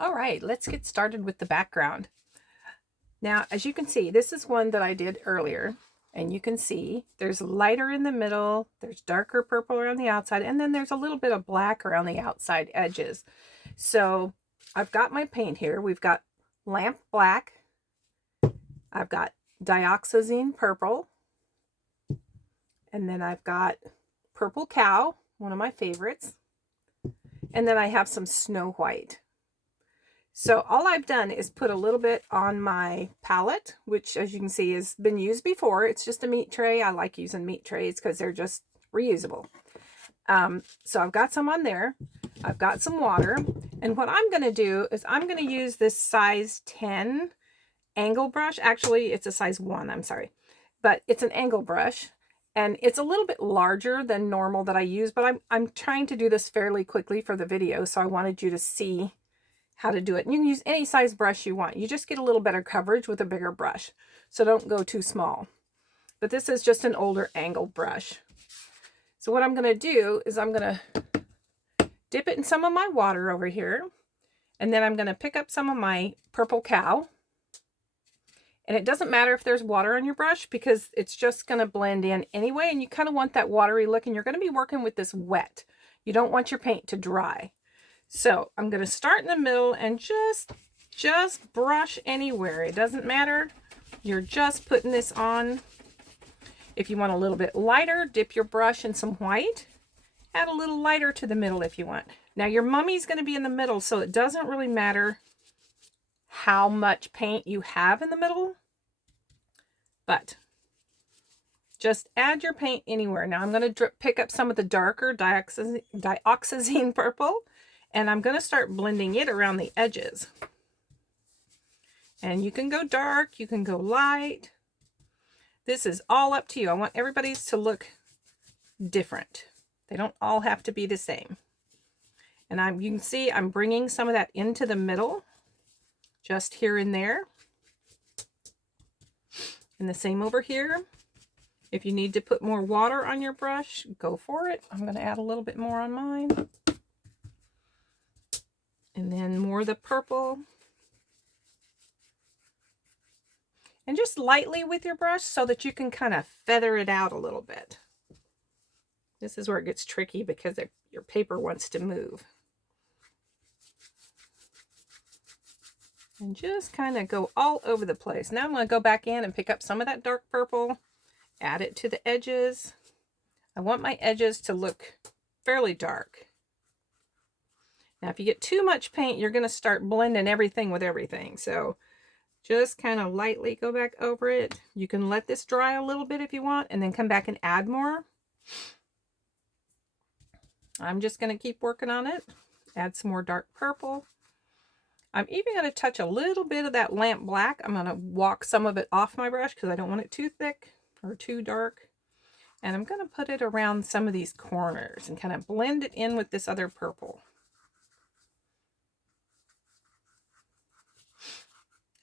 All right, let's get started with the background. Now, as you can see, this is one that I did earlier, and you can see there's lighter in the middle, there's darker purple around the outside, and then there's a little bit of black around the outside edges. So I've got my paint here. We've got lamp black, I've got dioxazine purple, and then I've got purple cow, one of my favorites, and then I have some snow white. So all I've done is put a little bit on my palette, which as you can see has been used before. It's just a meat tray. I like using meat trays because they're just reusable. So I've got some on there. I've got some water. And what I'm going to do is I'm going to use this size 10 angle brush. Actually, it's a size 1, I'm sorry. But it's an angle brush. And it's a little bit larger than normal that I use, but I'm trying to do this fairly quickly for the video. So I wanted you to see how to do it. And you can use any size brush you want. You just get a little better coverage with a bigger brush. So don't go too small. But this is just an older angle brush. So what I'm going to do is I'm going to dip it in some of my water over here. And then I'm going to pick up some of my purple cow. And it doesn't matter if there's water on your brush because it's just going to blend in anyway. And you kind of want that watery look, and you're going to be working with this wet. You don't want your paint to dry. So I'm going to start in the middle and just brush anywhere. It doesn't matter. You're just putting this on. If you want a little bit lighter, dip your brush in some white. Add a little lighter to the middle if you want. Now your mummy's going to be in the middle, so it doesn't really matter how much paint you have in the middle. But just add your paint anywhere. Now I'm going to pick up some of the darker dioxazine purple. And I'm going to start blending it around the edges. And you can go dark, you can go light. This is all up to you. I want everybody's to look different. They don't all have to be the same. And you can see I'm bringing some of that into the middle, just here and there. And the same over here. If you need to put more water on your brush, go for it. I'm going to add a little bit more on mine. And then more of the purple. And just lightly with your brush so that you can kind of feather it out a little bit. This is where it gets tricky because your paper wants to move. And just kind of go all over the place. Now I'm going to go back in and pick up some of that dark purple, add it to the edges. I want my edges to look fairly dark. Now, if you get too much paint, you're going to start blending everything with everything. So just kind of lightly go back over it. You can let this dry a little bit if you want, and then come back and add more. I'm just going to keep working on it. Add some more dark purple. I'm even going to touch a little bit of that lamp black. I'm going to walk some of it off my brush because I don't want it too thick or too dark. And I'm going to put it around some of these corners and kind of blend it in with this other purple.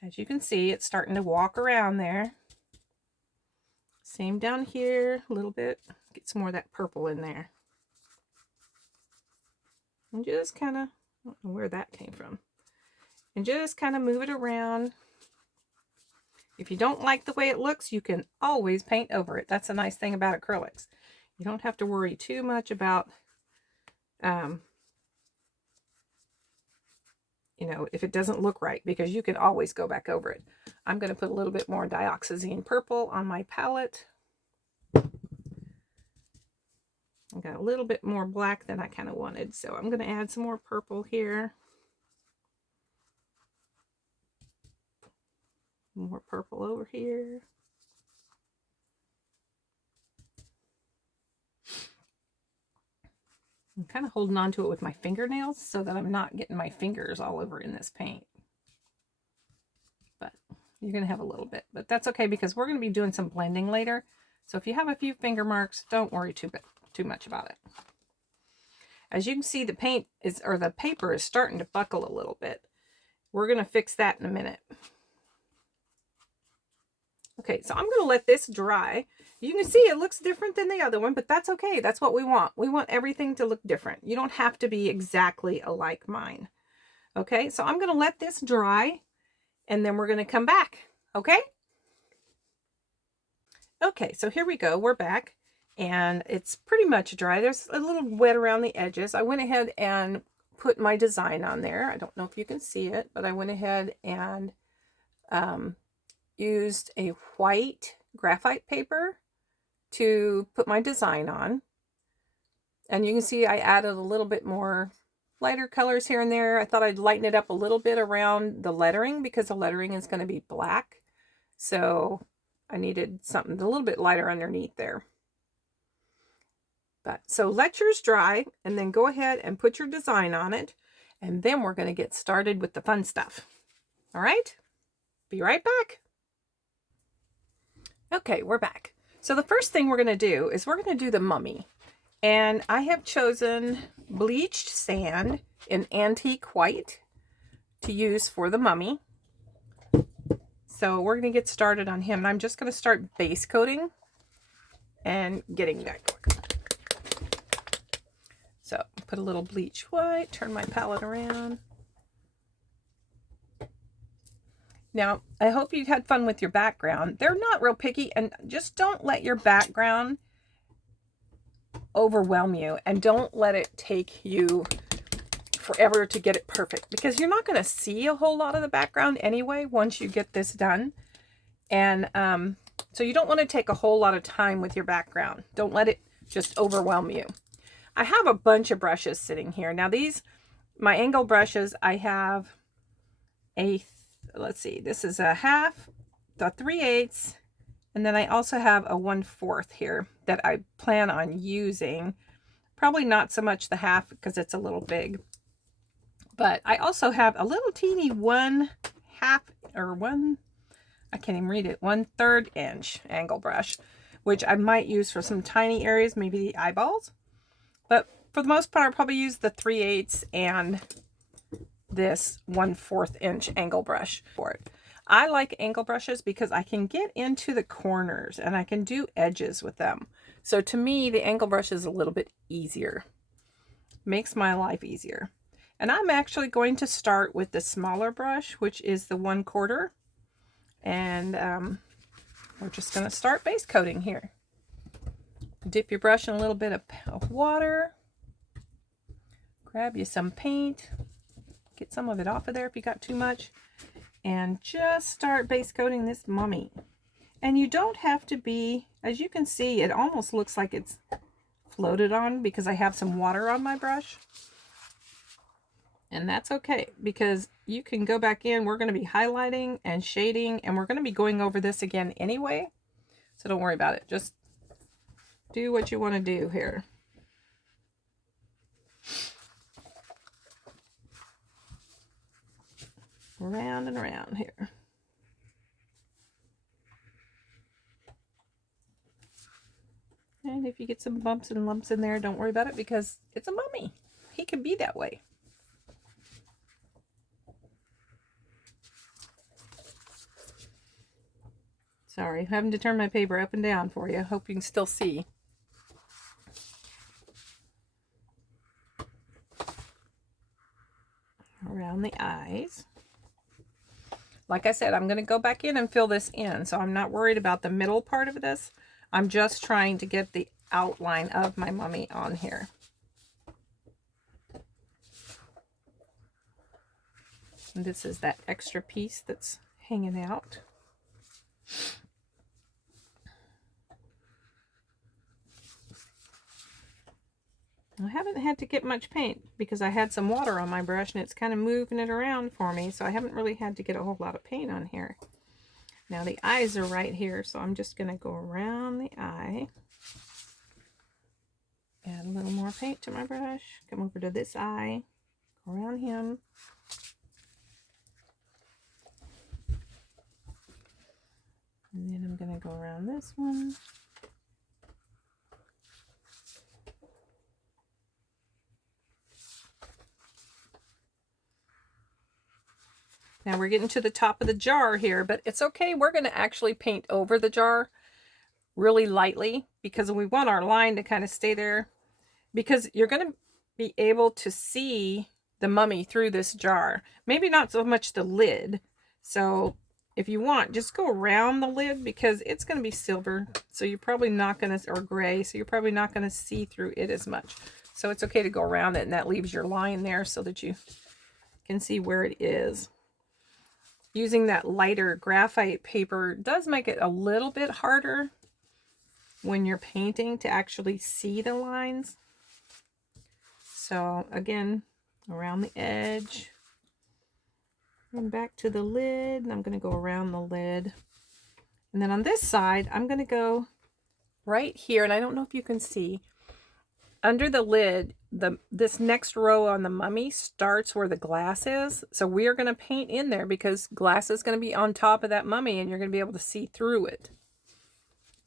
As you can see, it's starting to walk around there. Same down here, a little bit. Get some more of that purple in there. And just kind of, I don't know where that came from. And just kind of move it around. If you don't like the way it looks, you can always paint over it. That's a nice thing about acrylics. You don't have to worry too much about if it doesn't look right, because you can always go back over it. I'm going to put a little bit more dioxazine purple on my palette. I got a little bit more black than I kind of wanted, so I'm going to add some more purple here. More purple over here. I'm kind of holding on to it with my fingernails so that I'm not getting my fingers all over in this paint. But you're going to have a little bit, but that's okay because we're going to be doing some blending later. So if you have a few finger marks, don't worry too much about it. As you can see, the paper is starting to buckle a little bit. We're going to fix that in a minute. Okay, so I'm going to let this dry. You can see it looks different than the other one, but that's okay. That's what we want. We want everything to look different. You don't have to be exactly alike mine. Okay, so I'm going to let this dry and then we're going to come back. Okay? Okay, so here we go. We're back and it's pretty much dry. There's a little wet around the edges. I went ahead and put my design on there. I don't know if you can see it, but I went ahead and used a white graphite paper to put my design on. And you can see I added a little bit more lighter colors here and there. I thought I'd lighten it up a little bit around the lettering because the lettering is going to be black. So I needed something a little bit lighter underneath there. But so let yours dry and then go ahead and put your design on it. And then we're going to get started with the fun stuff. All right? Be right back. Okay, we're back. So the first thing we're going to do is we're going to do the mummy. And I have chosen bleached sand in antique white to use for the mummy. So we're going to get started on him. And I'm just going to start base coating and getting that going. So put a little bleach white, turn my palette around. Now, I hope you had fun with your background. They're not real picky, and just don't let your background overwhelm you, and don't let it take you forever to get it perfect, because you're not going to see a whole lot of the background anyway once you get this done. And so you don't want to take a whole lot of time with your background. Don't let it just overwhelm you. I have a bunch of brushes sitting here. Now these, my angle brushes, I have a, let's see, this is a half, the 3/8, and then I also have a 1/4 here that I plan on using. Probably not so much the half because it's a little big. But I also have a little teeny 1/2 or I can't even read it, 1/3 inch angle brush, which I might use for some tiny areas, maybe the eyeballs. But for the most part, I'll probably use the 3/8 and this 1/4 inch angle brush for it. I like angle brushes because I can get into the corners and I can do edges with them. So to me, the angle brush is a little bit easier. Makes my life easier. And I'm actually going to start with the smaller brush, which is the 1/4. And we're just going to start base coating here. Dip your brush in a little bit of water. Grab you some paint. Get some of it off of there if you got too much. And just start base coating this mummy. And you don't have to be, as you can see, it almost looks like it's floated on because I have some water on my brush. And that's okay, because you can go back in. We're going to be highlighting and shading, and we're going to be going over this again anyway. So don't worry about it. Just do what you want to do here. Around and around here. And if you get some bumps and lumps in there, don't worry about it because it's a mummy. He can be that way. Sorry, having to turn my paper up and down for you. Hope you can still see. Around the eyes. Like I said, I'm going to go back in and fill this in, so I'm not worried about the middle part of this. I'm just trying to get the outline of my mummy on here. And this is that extra piece that's hanging out. I haven't had to get much paint because I had some water on my brush and it's kind of moving it around for me, so I haven't really had to get a whole lot of paint on here. Now the eyes are right here, so I'm just going to go around the eye. Add a little more paint to my brush. Come over to this eye. Go around him. And then I'm going to go around this one. Now we're getting to the top of the jar here, but it's okay. We're going to actually paint over the jar really lightly because we want our line to kind of stay there, because you're going to be able to see the mummy through this jar. Maybe not so much the lid. So if you want, just go around the lid because it's going to be silver. So you're probably not going to, or gray, so you're probably not going to see through it as much. So it's okay to go around it, and that leaves your line there so that you can see where it is. Using that lighter graphite paper does make it a little bit harder when you're painting to actually see the lines. So again, around the edge and back to the lid, and I'm going to go around the lid. And then on this side, I'm going to go right here, and I don't know if you can see, under the lid, this next row on the mummy starts where the glass is. So we are going to paint in there because glass is going to be on top of that mummy, and you're going to be able to see through it.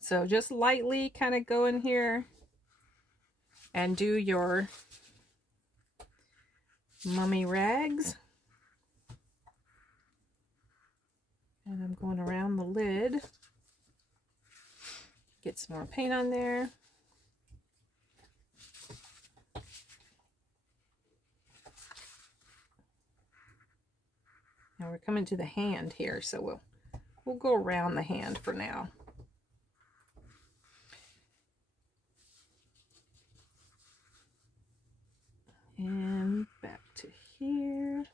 So just lightly kind of go in here and do your mummy rags. And I'm going around the lid. Get some more paint on there. Now we're coming to the hand here, so we'll go around the hand for now. And back to here.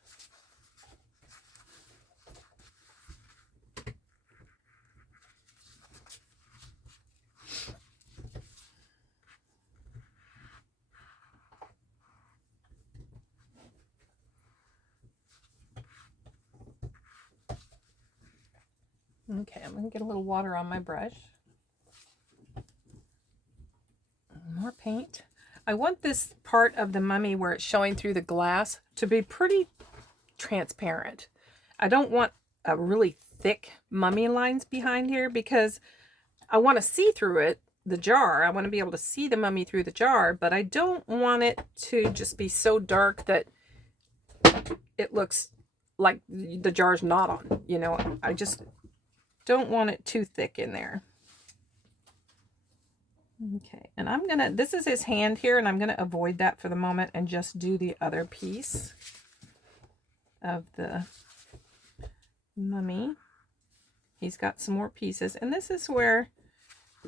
Okay, I'm going to get a little water on my brush. More paint. I want this part of the mummy where it's showing through the glass to be pretty transparent. I don't want a really thick mummy lines behind here because I want to see through it, the jar. I want to be able to see the mummy through the jar, but I don't want it to just be so dark that it looks like the jar's not on. You know, I just don't want it too thick in there. Okay, and I'm gonna, this is his hand here, and I'm gonna avoid that for the moment and just do the other piece of the mummy. He's got some more pieces, and this is where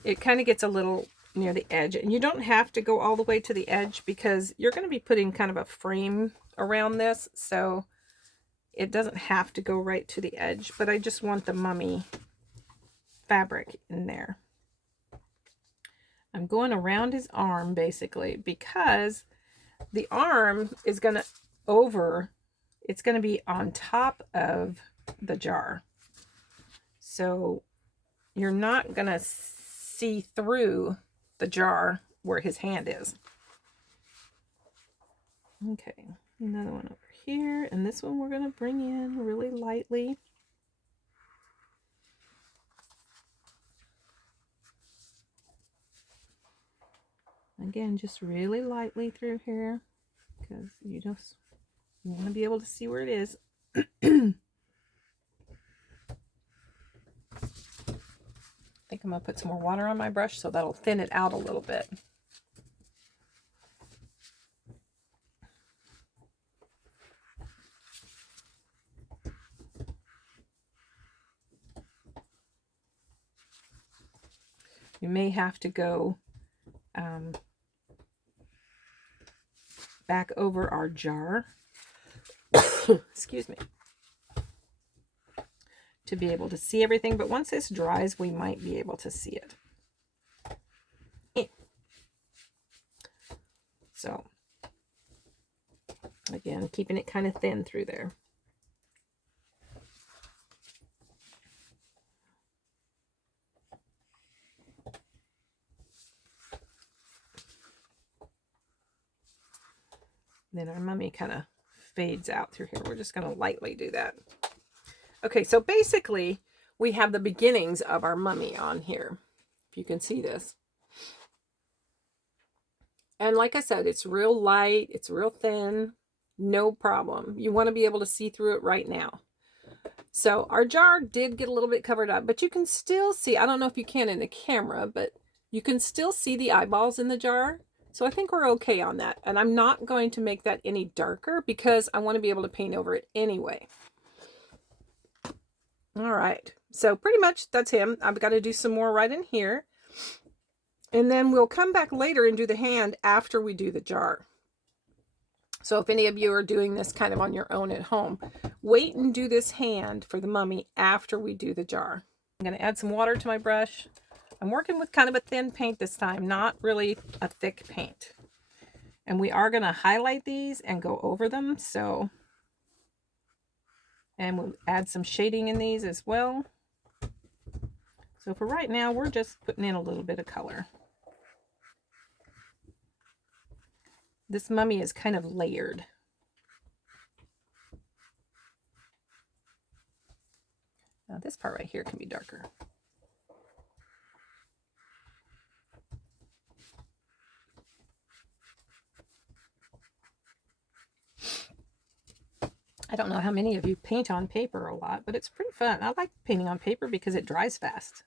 it kind of gets a little near the edge, and you don't have to go all the way to the edge because you're going to be putting kind of a frame around this, so it doesn't have to go right to the edge, but I just want the mummy fabric in there. I'm going around his arm basically because the arm is going to it's going to be on top of the jar. So you're not going to see through the jar where his hand is. Okay, another one over here, and this one we're going to bring in really lightly. Again, just really lightly through here because you want to be able to see where it is. I think I'm going to put some more water on my brush so that'll thin it out a little bit. You may have to go back over our jar, excuse me, to be able to see everything, but once this dries, we might be able to see it. So, again, keeping it kind of thin through there. Then our mummy kind of fades out through here. We're just going to lightly do that. Okay, so basically we have the beginnings of our mummy on here, if you can see this. And like I said, it's real light, it's real thin, no problem. You want to be able to see through it right now. So our jar did get a little bit covered up, but you can still see, I don't know if you can in the camera, but you can still see the eyeballs in the jar. So I think we're okay on that. And I'm not going to make that any darker because I want to be able to paint over it anyway. All right. So pretty much that's him. I've got to do some more right in here. And then we'll come back later and do the hand after we do the jar. So if any of you are doing this kind of on your own at home, wait and do this hand for the mummy after we do the jar. I'm going to add some water to my brush. I'm working with kind of a thin paint this time, not really a thick paint. And we are going to highlight these and go over them. And we'll add some shading in these as well. So for right now, we're just putting in a little bit of color. This mummy is kind of layered. Now this part right here can be darker. I don't know how many of you paint on paper a lot, but it's pretty fun. I like painting on paper because it dries fast.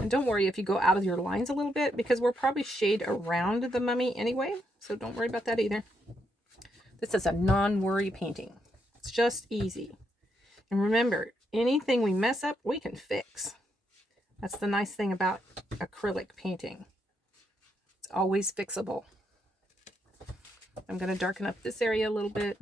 And don't worry if you go out of your lines a little bit, because we'll probably shade around the mummy anyway. So don't worry about that either. This is a non-worry painting. It's just easy. And remember, anything we mess up, we can fix. That's the nice thing about acrylic painting. It's always fixable. I'm going to darken up this area a little bit.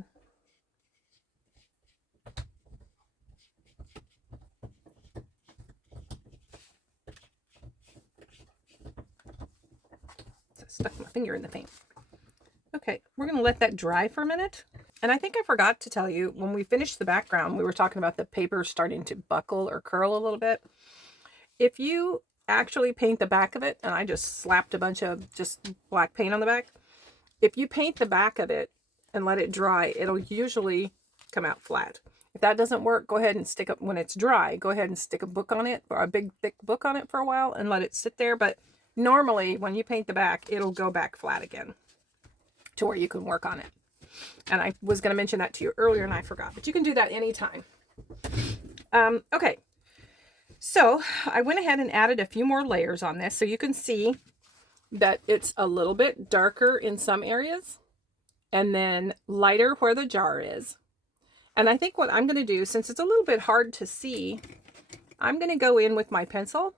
Stuck my finger in the paint. Okay, we're going to let that dry for a minute. And I think I forgot to tell you, when we finished the background, we were talking about the paper starting to buckle or curl a little bit. If you actually paint the back of it, and I just slapped a bunch of just black paint on the back, if you paint the back of it and let it dry, it'll usually come out flat. If that doesn't work, go ahead and stick up when it's dry. Go ahead and stick a book on it, or a big thick book on it for a while, and let it sit there. But normally when you paint the back, it'll go back flat again to where you can work on it. And I was going to mention that to you earlier and I forgot, but you can do that anytime. Okay, so I went ahead and added a few more layers on this, so you can see that it's a little bit darker in some areas and then lighter where the jar is. And I think what I'm going to do, since it's a little bit hard to see, I'm going to go in with my pencil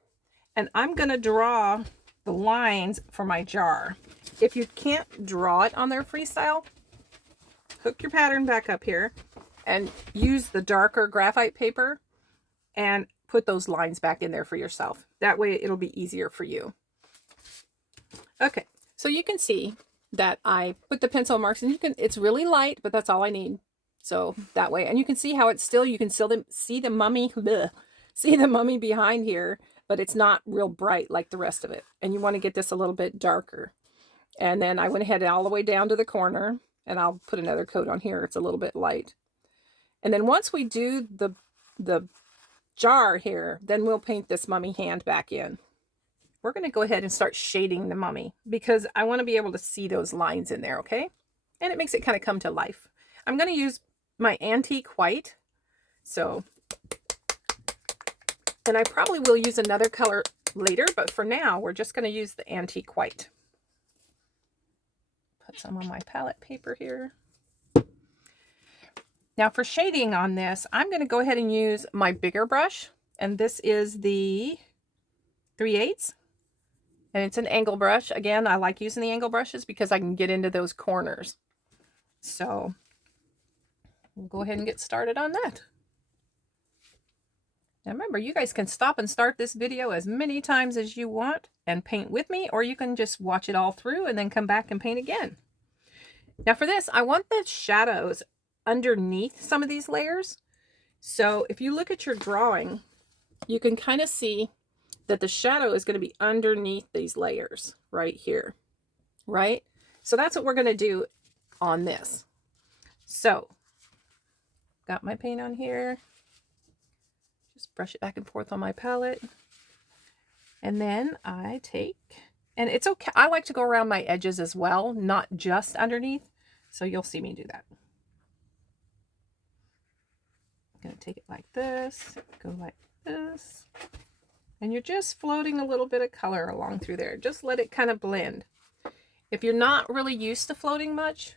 and I'm going to draw the lines for my jar. If you can't draw it on their freestyle, hook your pattern back up here and use the darker graphite paper and put those lines back in there for yourself. That way it'll be easier for you. Okay, so you can see that I put the pencil marks, and it's really light, but that's all I need. So that way, and you can see how it's still, you can still see the mummy, see the mummy behind here, but it's not real bright like the rest of it. And you want to get this a little bit darker. And then I went ahead all the way down to the corner, and I'll put another coat on here. It's a little bit light. And then once we do the jar here, then we'll paint this mummy hand back in. We're going to go ahead and start shading the mummy because I want to be able to see those lines in there, okay? And it makes it kind of come to life. I'm going to use my antique white. So, and I probably will use another color later, but for now, we're just going to use the antique white. Put some on my palette paper here. Now for shading on this, I'm going to go ahead and use my bigger brush. And this is the 3/8. And it's an angle brush. Again, I like using the angle brushes because I can get into those corners. So we'll go ahead and get started on that. Now remember, you guys can stop and start this video as many times as you want and paint with me, or you can just watch it all through and then come back and paint again. Now for this, I want the shadows underneath some of these layers. So if you look at your drawing, you can kind of see that the shadow is going to be underneath these layers right here, right? So that's what we're going to do on this. So got my paint on here. Just brush it back and forth on my palette. And then I take, and it's okay, I like to go around my edges as well, not just underneath. So you'll see me do that. I'm going to take it like this, go like this. And you're just floating a little bit of color along through there. Just let it kind of blend. If you're not really used to floating much,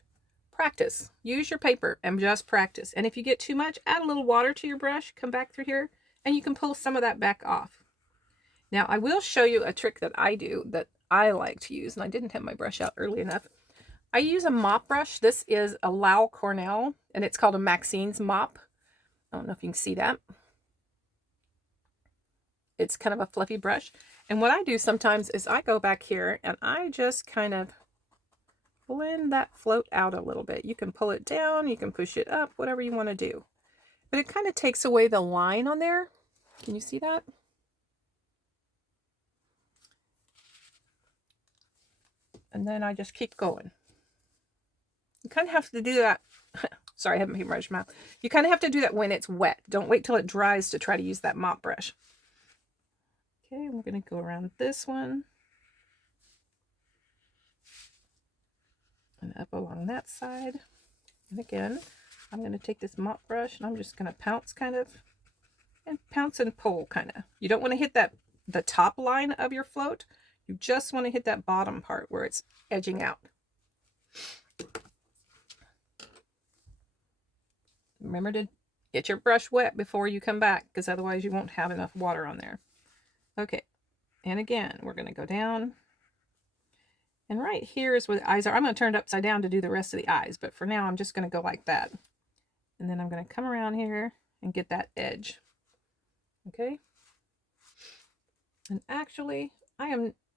practice. Use your paper and just practice. And if you get too much, add a little water to your brush, come back through here, and you can pull some of that back off. Now, I will show you a trick that I do that I like to use, and I didn't have my brush out early enough. I use a mop brush. This is a Lau Cornell, and it's called a Maxine's mop. I don't know if you can see that. It's kind of a fluffy brush. And what I do sometimes is I go back here and I just kind of blend that float out a little bit. You can pull it down, you can push it up, whatever you want to do. But it kind of takes away the line on there. Can you see that? And then I just keep going. You kind of have to do that. Sorry, I haven't paintbrushed my mouth. You kind of have to do that when it's wet. Don't wait till it dries to try to use that mop brush. Okay, we're going to go around this one. And up along that side. And again, I'm going to take this mop brush and I'm just going to pounce kind of. And pounce and pull kind of. You don't want to hit the top line of your float. You just want to hit that bottom part where it's edging out. Remember to get your brush wet before you come back, because otherwise you won't have enough water on there. Okay, and again, we're going to go down. And right here is where the eyes are. I'm going to turn it upside down to do the rest of the eyes, but for now I'm just going to go like that. And then I'm going to come around here and get that edge. Okay. And actually,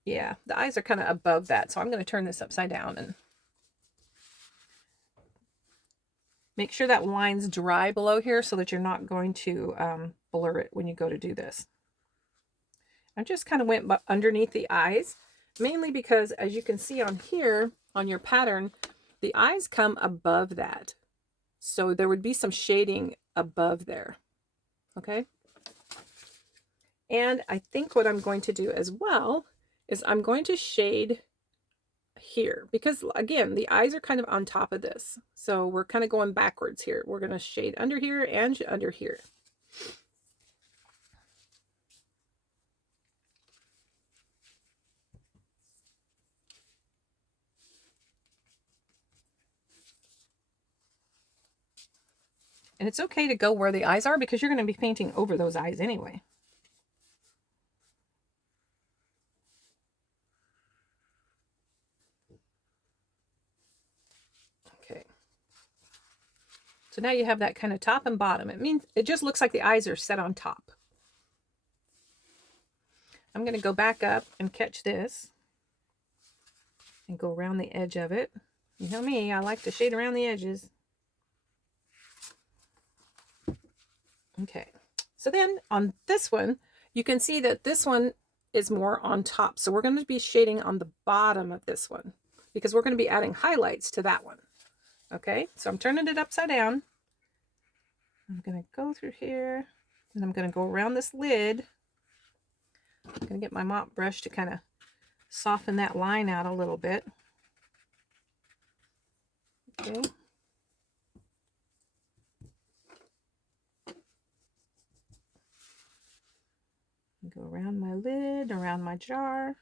yeah, the eyes are kind of above that, so I'm going to turn this upside down and make sure that line's dry below here so that you're not going to blur it when you go to do this. I just kind of went underneath the eyes, mainly because, as you can see on here, on your pattern, the eyes come above that. So there would be some shading above there. Okay? And I think what I'm going to do as well is I'm going to shade here, because again, the eyes are kind of on top of this. So we're kind of going backwards here. We're going to shade under here and under here. And it's okay to go where the eyes are because you're going to be painting over those eyes anyway. Okay. So now you have that kind of top and bottom. It means it just looks like the eyes are set on top. I'm going to go back up and catch this and go around the edge of it. You know me, I like to shade around the edges. Okay, so then on this one, you can see that this one is more on top. So we're going to be shading on the bottom of this one because we're going to be adding highlights to that one. Okay, so I'm turning it upside down. I'm going to go through here and I'm going to go around this lid. I'm going to get my mop brush to kind of soften that line out a little bit. Okay. Go around my lid, around my jar,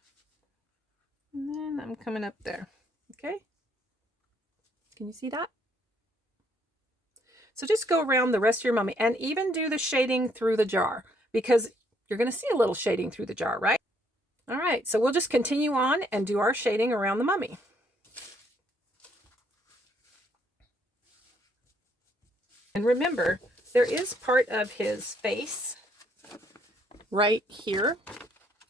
and then I'm coming up there. Okay, can you see that? So just go around the rest of your mummy and even do the shading through the jar, because you're going to see a little shading through the jar, right? All right, so we'll just continue on and do our shading around the mummy. And remember, there is part of his face right here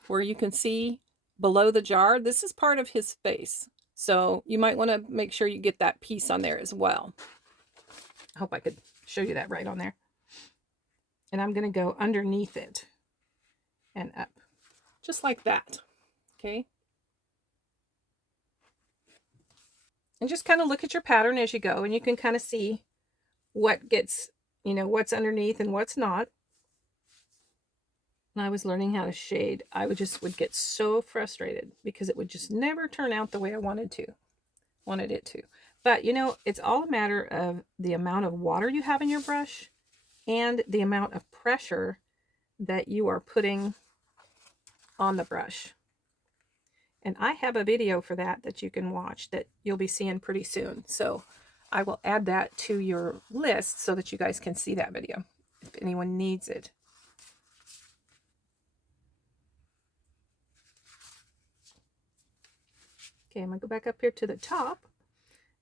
where you can see below the jar. This is part of his face, so you might want to make sure you get that piece on there as well. I hope I could show you that right on there. And I'm going to go underneath it and up just like that. Okay, and just kind of look at your pattern as you go, and you can kind of see what gets, you know, what's underneath and what's not. When I was learning how to shade, I would get so frustrated because it would just never turn out the way I wanted it to. But you know, it's all a matter of the amount of water you have in your brush and the amount of pressure that you are putting on the brush. And I have a video for that you can watch that you'll be seeing pretty soon. So I will add that to your list so that you guys can see that video if anyone needs it. Okay, I'm going to go back up here to the top,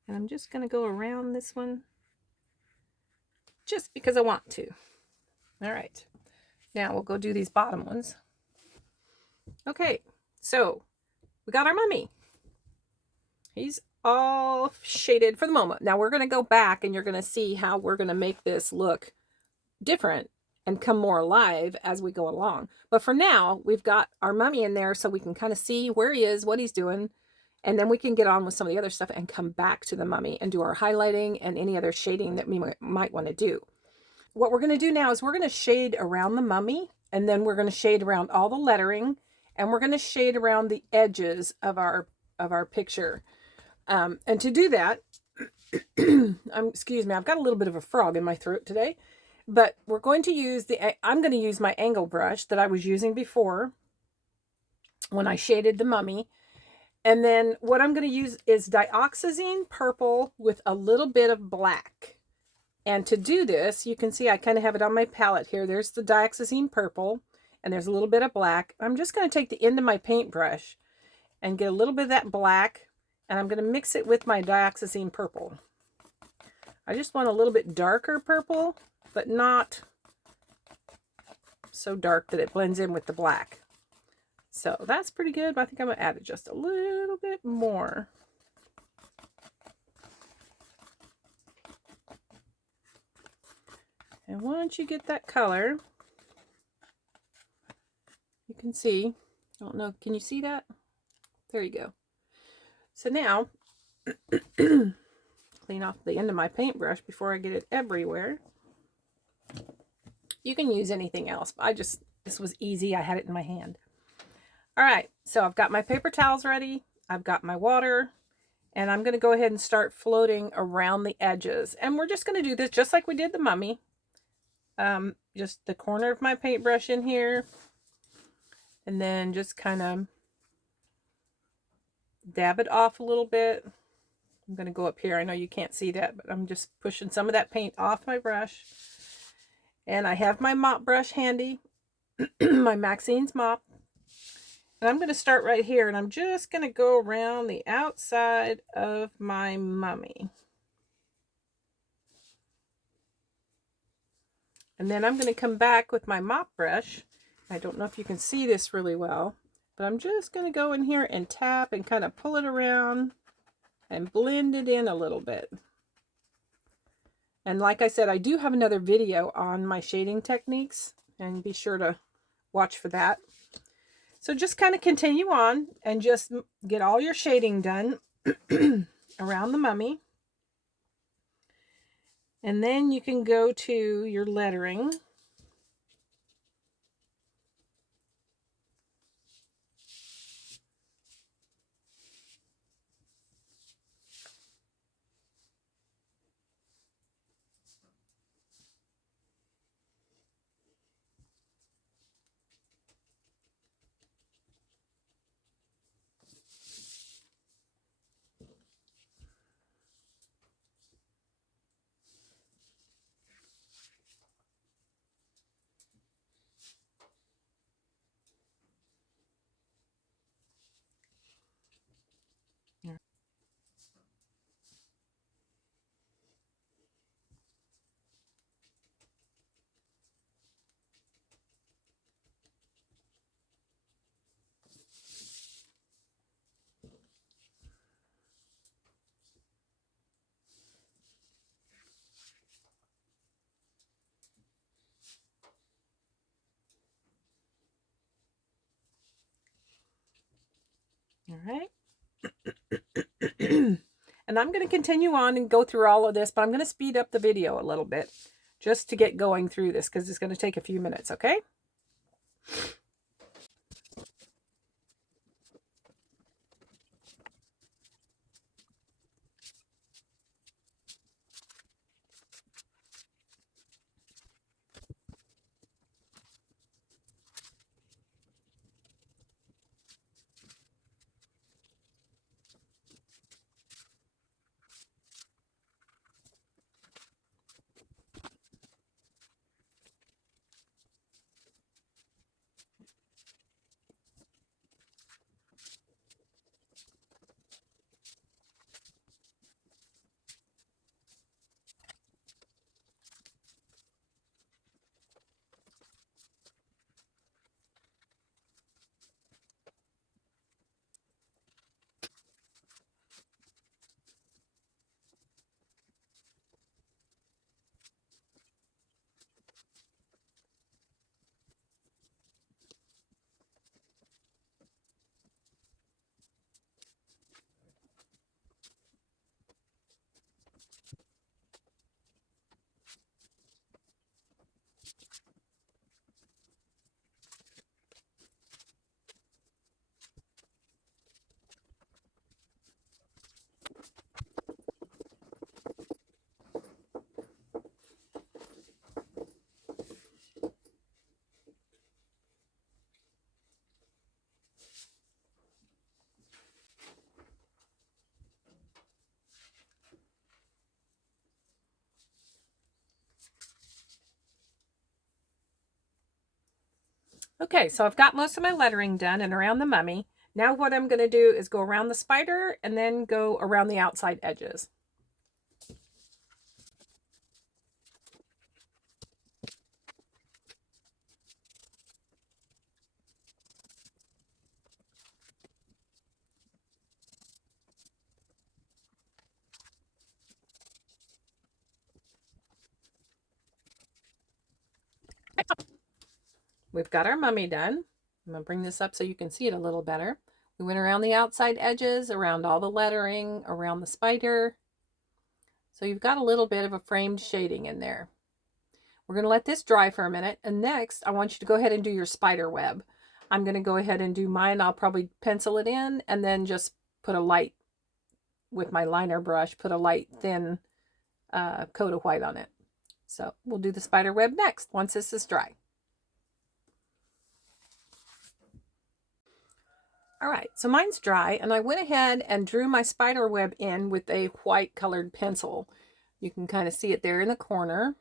and I'm just going to go around this one just because I want to. All right, now we'll go do these bottom ones. Okay, so we got our mummy. He's all shaded for the moment. Now we're going to go back and you're going to see how we're going to make this look different and come more alive as we go along. But for now, we've got our mummy in there so we can kind of see where he is, what he's doing, and then we can get on with some of the other stuff and come back to the mummy and do our highlighting and any other shading that we might want to do. What we're going to do now is we're going to shade around the mummy, and then we're going to shade around all the lettering, and we're going to shade around the edges of our picture. And to do that, excuse me, I've got a little bit of a frog in my throat today, but we're going to use I'm going to use my angle brush that I was using before when I shaded the mummy. And then what I'm going to use is dioxazine purple with a little bit of black. And to do this, you can see I kind of have it on my palette here. There's the dioxazine purple, and there's a little bit of black. I'm just going to take the end of my paintbrush and get a little bit of that black, and I'm going to mix it with my dioxazine purple. I just want a little bit darker purple, but not so dark that it blends in with the black. So that's pretty good, but I think I'm going to add it just a little bit more. And once you get that color, you can see, I don't know, can you see that? There you go. So now, clean off the end of my paintbrush before I get it everywhere. You can use anything else, but this was easy. I had it in my hand. All right, so I've got my paper towels ready. I've got my water, and I'm going to go ahead and start floating around the edges. And we're just going to do this just like we did the mummy. Just the corner of my paintbrush in here, and then just kind of dab it off a little bit. I'm going to go up here. I know you can't see that, but I'm just pushing some of that paint off my brush. And I have my mop brush handy, my Maxine's mop. And I'm going to start right here, and I'm just going to go around the outside of my mummy. And then I'm going to come back with my mop brush. I don't know if you can see this really well, but I'm just going to go in here and tap and kind of pull it around and blend it in a little bit. And like I said, I do have another video on my shading techniques, and be sure to watch for that. So just kind of continue on and just get all your shading done around the mummy. And then you can go to your lettering. All right. And I'm going to continue on and go through all of this, but I'm going to speed up the video a little bit just to get going through this because it's going to take a few minutes, okay? Okay, so I've got most of my lettering done and around the mummy. Now what I'm going to do is go around the spider and then go around the outside edges. We've got our mummy done. I'm going to bring this up so you can see it a little better. We went around the outside edges, around all the lettering, around the spider. So you've got a little bit of a framed shading in there. We're going to let this dry for a minute. And next, I want you to go ahead and do your spider web. I'm going to go ahead and do mine. I'll probably pencil it in and then just put a light, with my liner brush, put a light thin coat of white on it. So we'll do the spider web next once this is dry. All right, so mine's dry, and I went ahead and drew my spider web in with a white colored pencil. You can kind of see it there in the corner.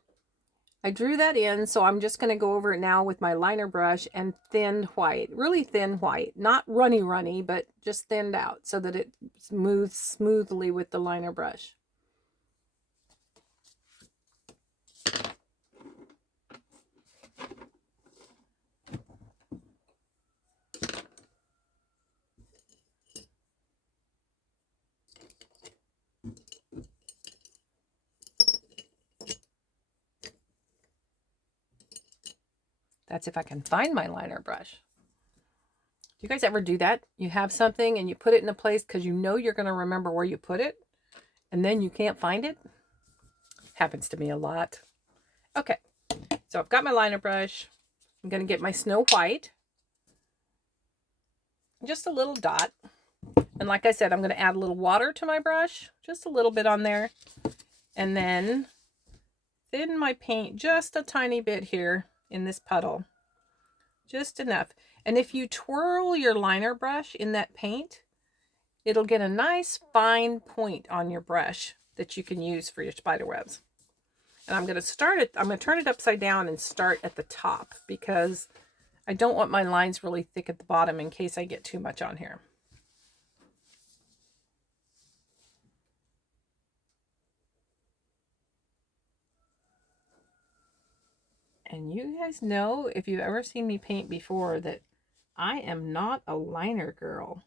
I drew that in, so I'm just going to go over it now with my liner brush and thinned white, really thin white, not runny, but just thinned out so that it moves smoothly with the liner brush. That's if I can find my liner brush. Do you guys ever do that? You have something and you put it in a place because you know you're going to remember where you put it, and then you can't find it? Happens to me a lot. Okay, so I've got my liner brush. I'm going to get my Snow White. Just a little dot. And like I said, I'm going to add a little water to my brush. Just a little bit on there. And then thin my paint just a tiny bit here in this puddle. Just enough. And if you twirl your liner brush in that paint, it'll get a nice fine point on your brush that you can use for your spider webs. And I'm going to turn it upside down and start at the top because I don't want my lines really thick at the bottom in case I get too much on here. And you guys know, if you've ever seen me paint before, that I am not a liner girl.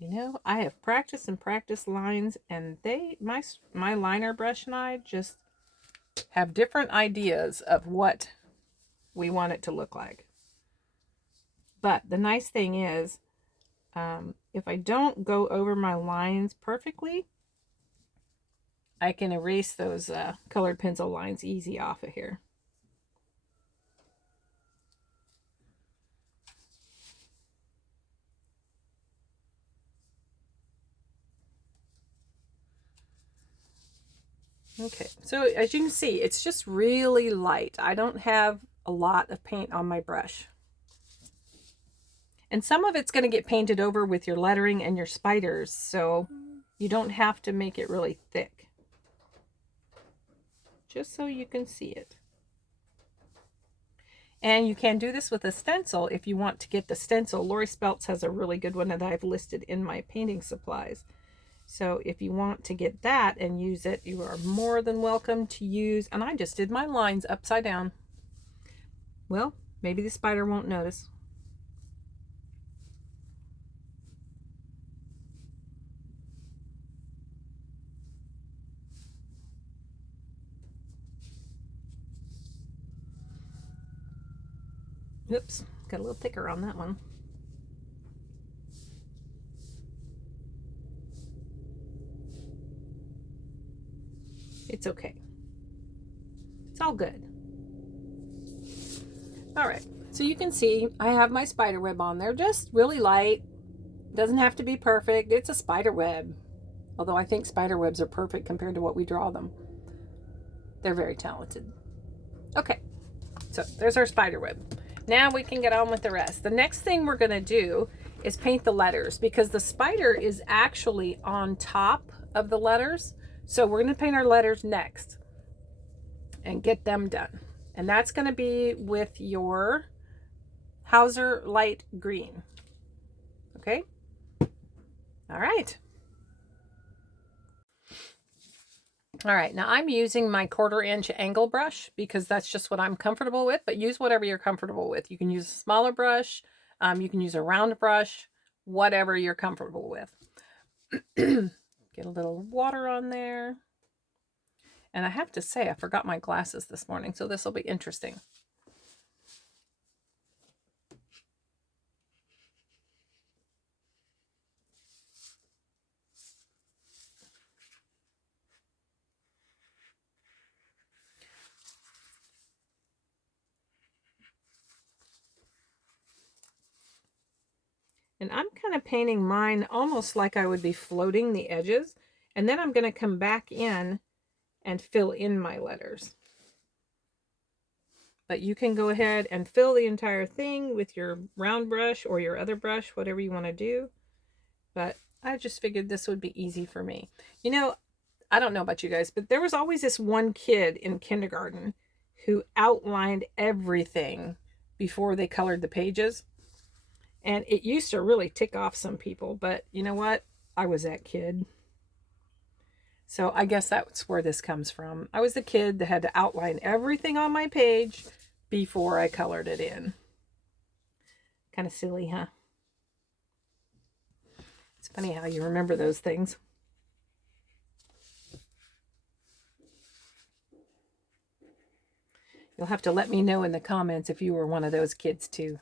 You know, I have practiced and practiced lines, and my liner brush and I just have different ideas of what we want it to look like. But the nice thing is, if I don't go over my lines perfectly, I can erase those colored pencil lines easy off of here. Okay, so as you can see, it's just really light. I don't have a lot of paint on my brush. And some of it's going to get painted over with your lettering and your spiders, so you don't have to make it really thick. Just so you can see it. And you can do this with a stencil if you want to get the stencil. Laurie Speltz has a really good one that I've listed in my painting supplies. So if you want to get that and use it, you are more than welcome to use. And I just did my lines upside down. Well, maybe the spider won't notice. Oops, got a little thicker on that one. It's okay. It's all good. All right, so you can see I have my spider web on there, just really light. Doesn't have to be perfect. It's a spider web. Although I think spider webs are perfect compared to what we draw them. They're very talented. Okay, so there's our spider web. Now we can get on with the rest. The next thing we're going to do is paint the letters because the spider is actually on top of the letters. So we're going to paint our letters next and get them done. And that's going to be with your Hauser light green. Okay? All right. All right, now I'm using my 1/4 inch angle brush because that's just what I'm comfortable with, but use whatever you're comfortable with. You can use a smaller brush, you can use a round brush, whatever you're comfortable with. Get a little water on there. And I have to say, I forgot my glasses this morning, so this will be interesting. And I'm kind of painting mine almost like I would be floating the edges. And then I'm going to come back in and fill in my letters. But you can go ahead and fill the entire thing with your round brush or your other brush, whatever you want to do. But I just figured this would be easy for me. You know, I don't know about you guys, but there was always this one kid in kindergarten who outlined everything before they colored the pages. And it used to really tick off some people, but you know what? I was that kid. So I guess that's where this comes from. I was the kid that had to outline everything on my page before I colored it in. Kind of silly, huh? It's funny how you remember those things. You'll have to let me know in the comments if you were one of those kids too.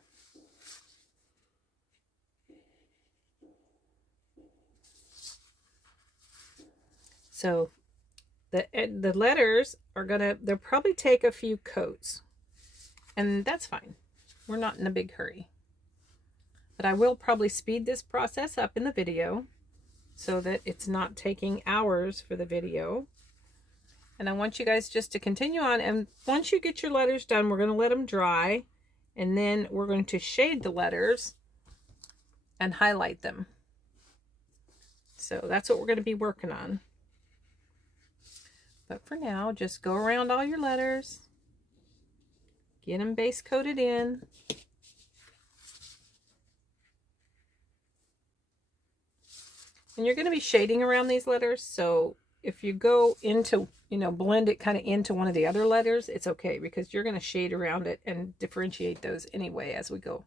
So the letters are they'll probably take a few coats, and that's fine. We're not in a big hurry. But I will probably speed this process up in the video so that it's not taking hours for the video. And I want you guys just to continue on. And once you get your letters done, we're going to let them dry. And then we're going to shade the letters and highlight them. So that's what we're going to be working on. But for now, just go around all your letters. Get them base coated in. And you're going to be shading around these letters. So if you go into, blend it kind of into one of the other letters, it's okay because you're going to shade around it and differentiate those anyway as we go.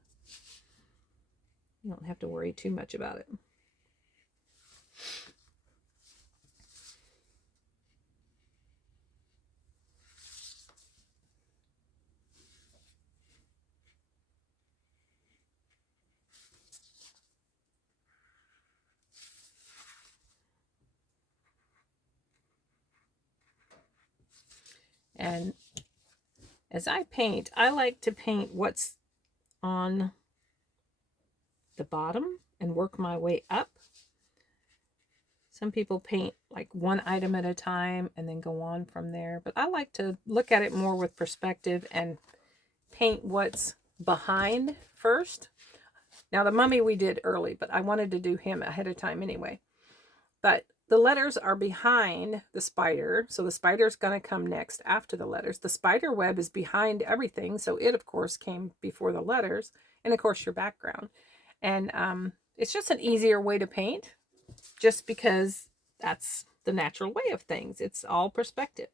You don't have to worry too much about it. And as I paint, I like to paint what's on the bottom and work my way up. Some people paint like one item at a time and then go on from there. But I like to look at it more with perspective and paint what's behind first. Now the mummy we did early, but I wanted to do him ahead of time anyway. But the letters are behind the spider, so the spider's going to come next after the letters. The spider web is behind everything, so it, of course, came before the letters, and, of course, your background. And it's just an easier way to paint, just because that's the natural way of things. It's all perspective.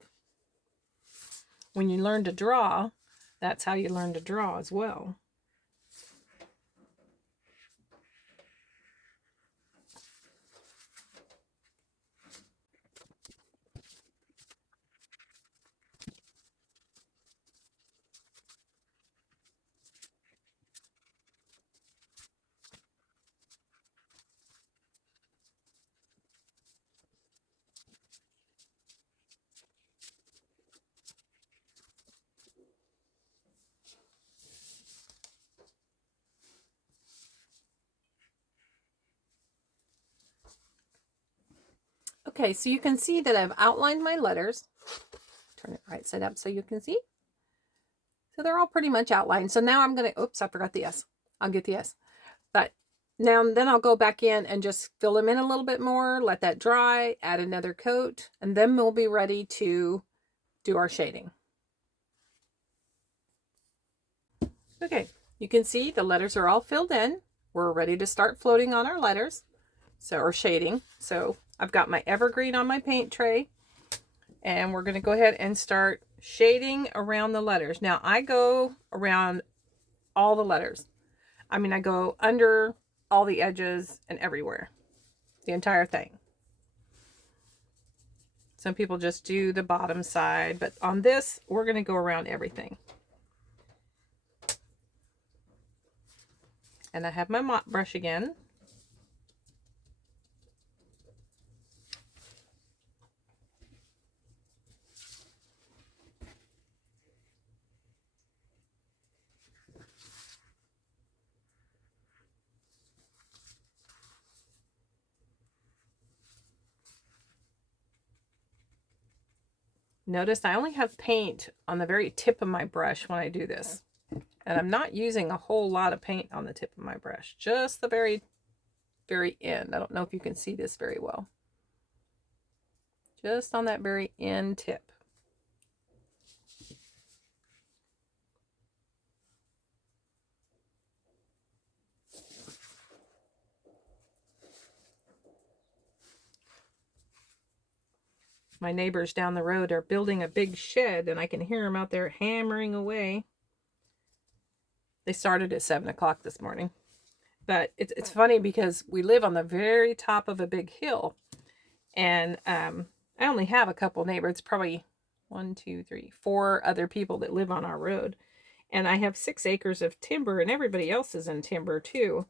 When you learn to draw, that's how you learn to draw as well. Okay, so you can see that I've outlined my letters. Turn it right side up so you can see. So they're all pretty much outlined. So now I'm going to, oops, I forgot the S. I'll get the S. But now then I'll go back in and just fill them in a little bit more, let that dry, add another coat, and then we'll be ready to do our shading. Okay, you can see the letters are all filled in. We're ready to start floating on our letters, or shading. So I've got my evergreen on my paint tray, and we're going to go ahead and start shading around the letters. Now I go around all the letters. I mean, I go under all the edges and everywhere, the entire thing. Some people just do the bottom side, but on this, we're going to go around everything. And I have my mop brush again. Notice I only have paint on the very tip of my brush when I do this. And I'm not using a whole lot of paint on the tip of my brush, just the very, very end. I don't know if you can see this very well. Just on that very end tip. My neighbors down the road are building a big shed, and I can hear them out there hammering away. They started at 7 o'clock this morning. But it's funny because we live on the very top of a big hill. And I only have a couple neighbors. It's probably 1, 2, 3, 4 other people that live on our road. And I have 6 acres of timber, and everybody else is in timber too.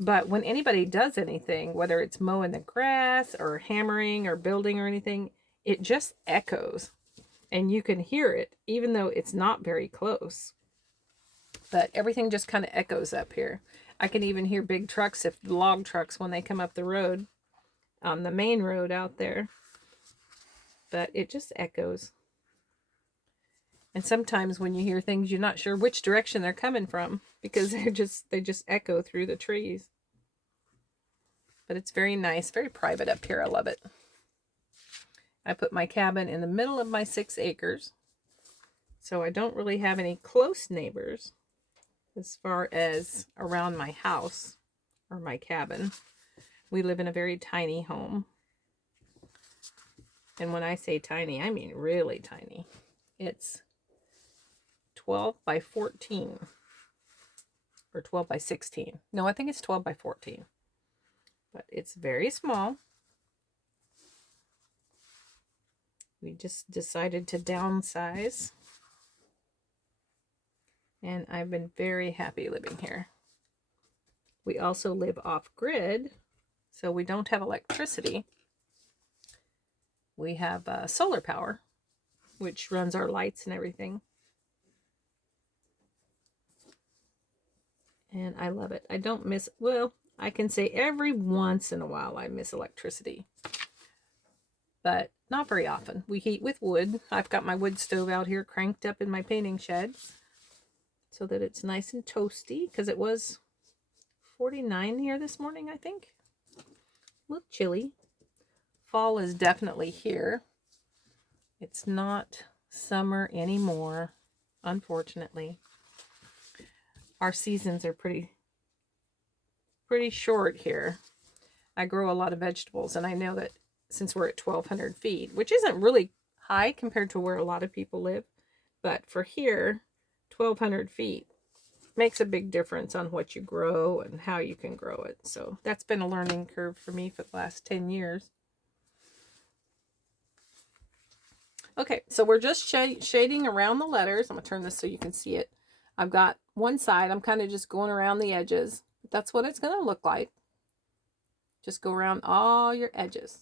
But when anybody does anything, whether it's mowing the grass or hammering or building or anything, it just echoes. And you can hear it, even though it's not very close. But everything just kind of echoes up here. I can even hear big trucks, if log trucks, when they come up the road, on the main road out there. But it just echoes. And sometimes when you hear things, you're not sure which direction they're coming from, because they just echo through the trees. But it's very nice, very private up here. I love it. I put my cabin in the middle of my 6 acres, so I don't really have any close neighbors as far as around my house or my cabin. We live in a very tiny home. And when I say tiny, I mean really tiny. It's 12 by 14 or 12 by 16. No, I think it's 12 by 14. But it's very small. We just decided to downsize. And I've been very happy living here. We also live off grid, so we don't have electricity. We have solar power, which runs our lights and everything. And I love it. I don't miss, well, I can say every once in a while I miss electricity. But not very often. We heat with wood. I've got my wood stove out here cranked up in my painting shed so that it's nice and toasty, because it was 49 here this morning, I think. A little chilly. Fall is definitely here. It's not summer anymore, unfortunately. Our seasons are pretty short here. I grow a lot of vegetables, and I know that since we're at 1,200 feet, which isn't really high compared to where a lot of people live, but for here, 1,200 feet makes a big difference on what you grow and how you can grow it. So that's been a learning curve for me for the last 10 years. Okay, so we're just shading around the letters. I'm going to turn this so you can see it. I've got one side. I'm kind of just going around the edges. That's what it's going to look like. Just go around all your edges.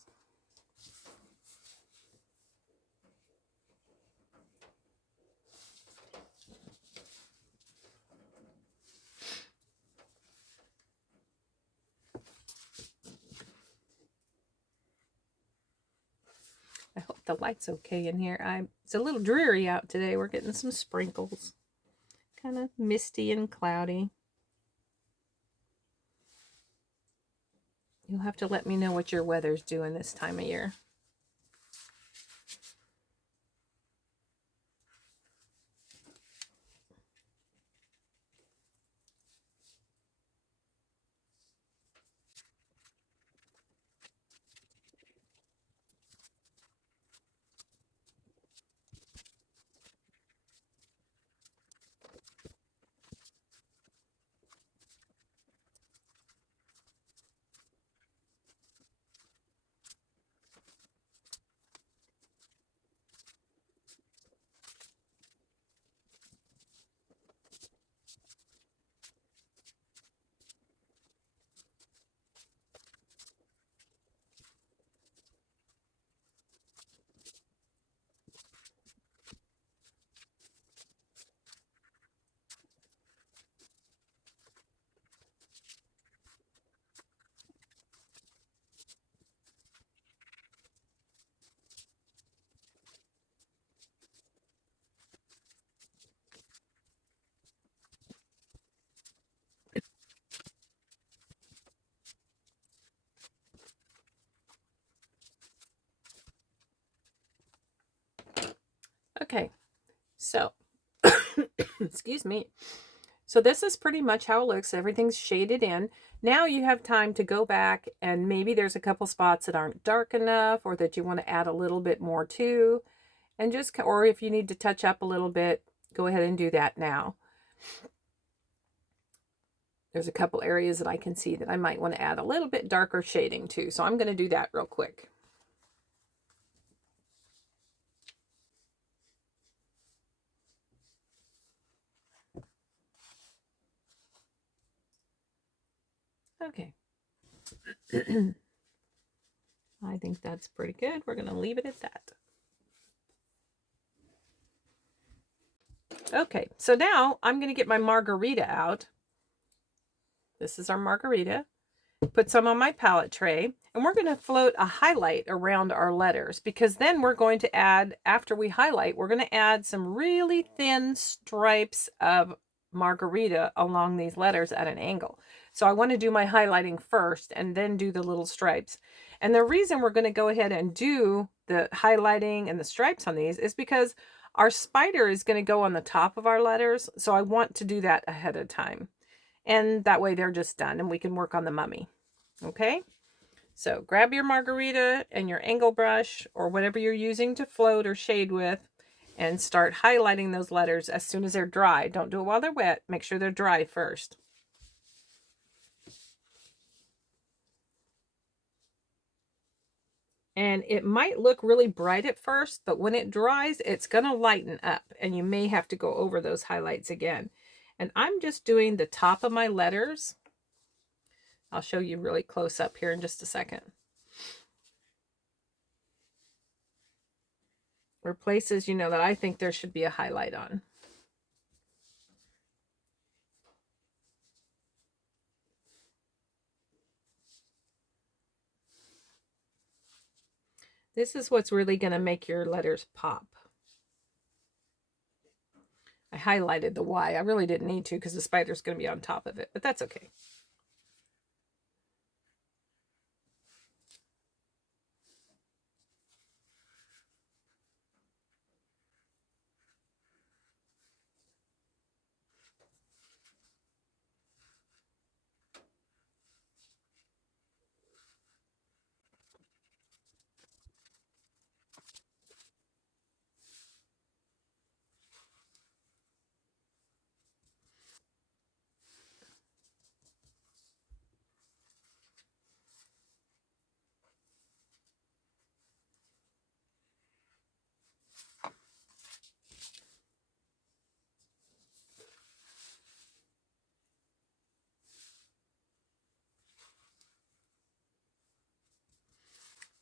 I hope the light's okay in here. It's a little dreary out today. We're getting some sprinkles. Kind of misty and cloudy. You'll have to let me know what your weather's doing this time of year. Okay, so excuse me. So this is pretty much how it looks. Everything's shaded in. Now you have time to go back, and maybe there's a couple spots that aren't dark enough or that you want to add a little bit more to, and just, or if you need to touch up a little bit, go ahead and do that now. There's a couple areas that I can see that I might want to add a little bit darker shading to, so I'm going to do that real quick. Okay. I think that's pretty good. We're going to leave it at that. Okay, so now I'm going to get my margarita out. This is our margarita. Put some on my palette tray, and we're going to float a highlight around our letters, because then we're going to add, after we highlight, we're going to add some really thin stripes of margarita along these letters at an angle. So I want to do my highlighting first and then do the little stripes. And the reason we're going to go ahead and do the highlighting and the stripes on these is because our spider is going to go on the top of our letters. So I want to do that ahead of time. And that way they're just done and we can work on the mummy. Okay, so grab your margarita and your angle brush or whatever you're using to float or shade with, and start highlighting those letters as soon as they're dry. Don't do it while they're wet. Make sure they're dry first. And it might look really bright at first, but when it dries, it's going to lighten up, and you may have to go over those highlights again. And I'm just doing the top of my letters. I'll show you really close up here in just a second. Or places, you know, that I think there should be a highlight on. This is what's really going to make your letters pop. I highlighted the Y. I really didn't need to because the spider's going to be on top of it, but that's okay.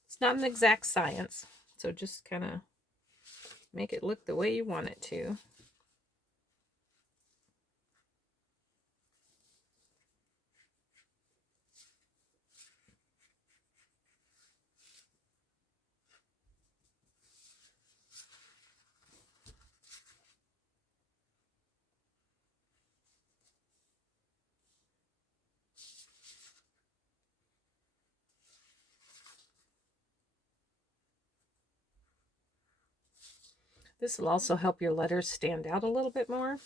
It's not an exact science, so just kind of make it look the way you want it to. This will also help your letters stand out a little bit more.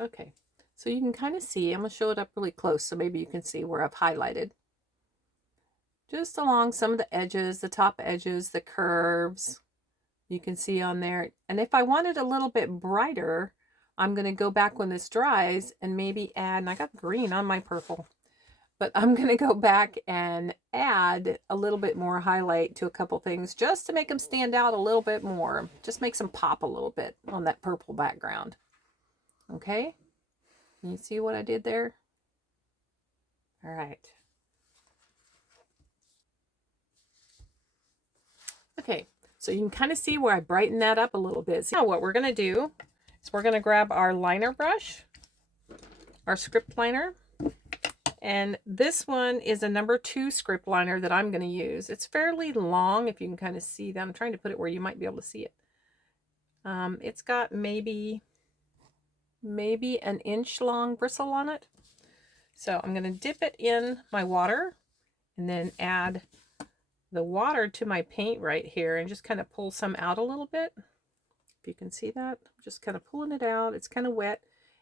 Okay, so you can kind of see, I'm going to show it up really close so maybe you can see where I've highlighted. Just along some of the edges, the top edges, the curves, you can see on there. And if I want it a little bit brighter, I'm going to go back when this dries and maybe add, and I got green on my purple, but I'm going to go back and add a little bit more highlight to a couple things just to make them stand out a little bit more. Just makes them pop a little bit on that purple background. Okay, you see what I did there? All right. Okay, so you can kind of see where I brighten that up a little bit. So now what we're going to do So we're going to grab our liner brush, our script liner. And this one is a number 2 script liner that I'm going to use. It's fairly long, if you can kind of see that. I'm trying to put it where you might be able to see it. It's got maybe an inch long bristle on it. So I'm going to dip it in my water and then add the water to my paint right here and just kind of pull some out a little bit. If you can see that, I'm just kind of pulling it out. It's kind of wet.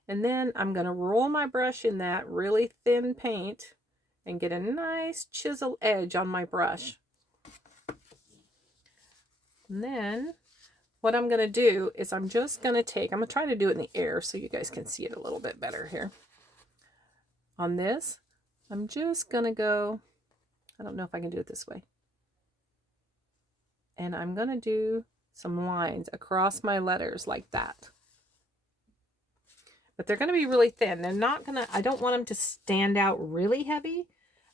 And then I'm going to roll my brush in that really thin paint and get a nice chisel edge on my brush. And then what I'm going to do is I'm just going to take, I'm going to try to do it in the air so you guys can see it a little bit better here. On this, I'm just going to go, I don't know if I can do it this way. And I'm going to do some lines across my letters like that. But they're going to be really thin. They're not going to, I don't want them to stand out really heavy.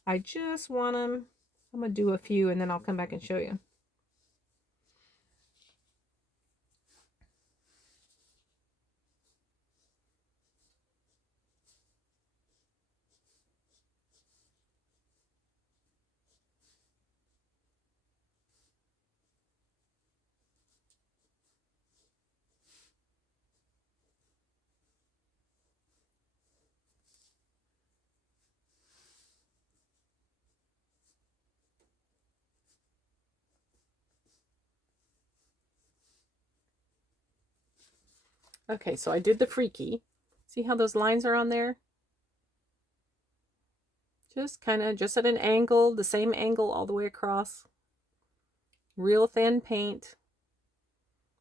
I just want them, I'm going to do a few and then I'll come back and show you. Okay, so I did the freaky. See how those lines are on there? Just kind of, just at an angle, the same angle all the way across. Real thin paint.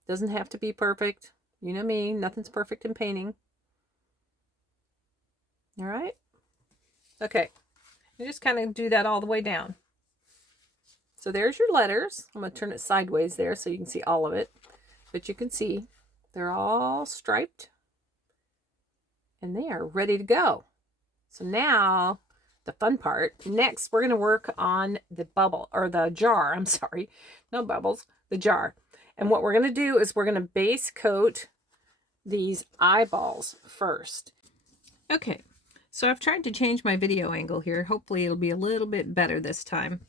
Doesn't have to be perfect. You know me, nothing's perfect in painting. All right? Okay, you just kind of do that all the way down. So there's your letters. I'm going to turn it sideways there so you can see all of it. But you can see they're all striped and they are ready to go. So now the fun part, next we're going to work on the bubble or the jar. I'm sorry, no bubbles, the jar. And what we're going to do is we're going to base coat these eyeballs first. Okay, so I've tried to change my video angle here. Hopefully it'll be a little bit better this time,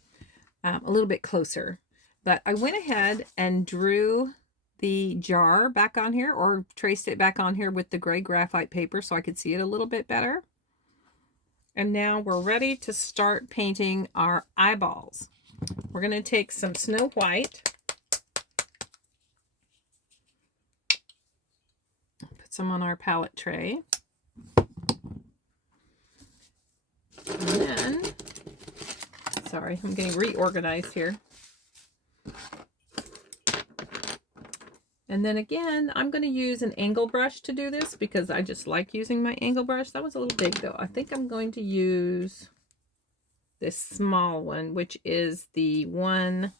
a little bit closer. But I went ahead and drew the jar back on here, or traced it back on here with the gray graphite paper so I could see it a little bit better. And now we're ready to start painting our eyeballs. We're going to take some Snow White, put some on our palette tray, and then, sorry, I'm getting reorganized here. And then again, I'm going to use an angle brush to do this because I just like using my angle brush. That was a little big though. I think I'm going to use this small one, which is the 1/8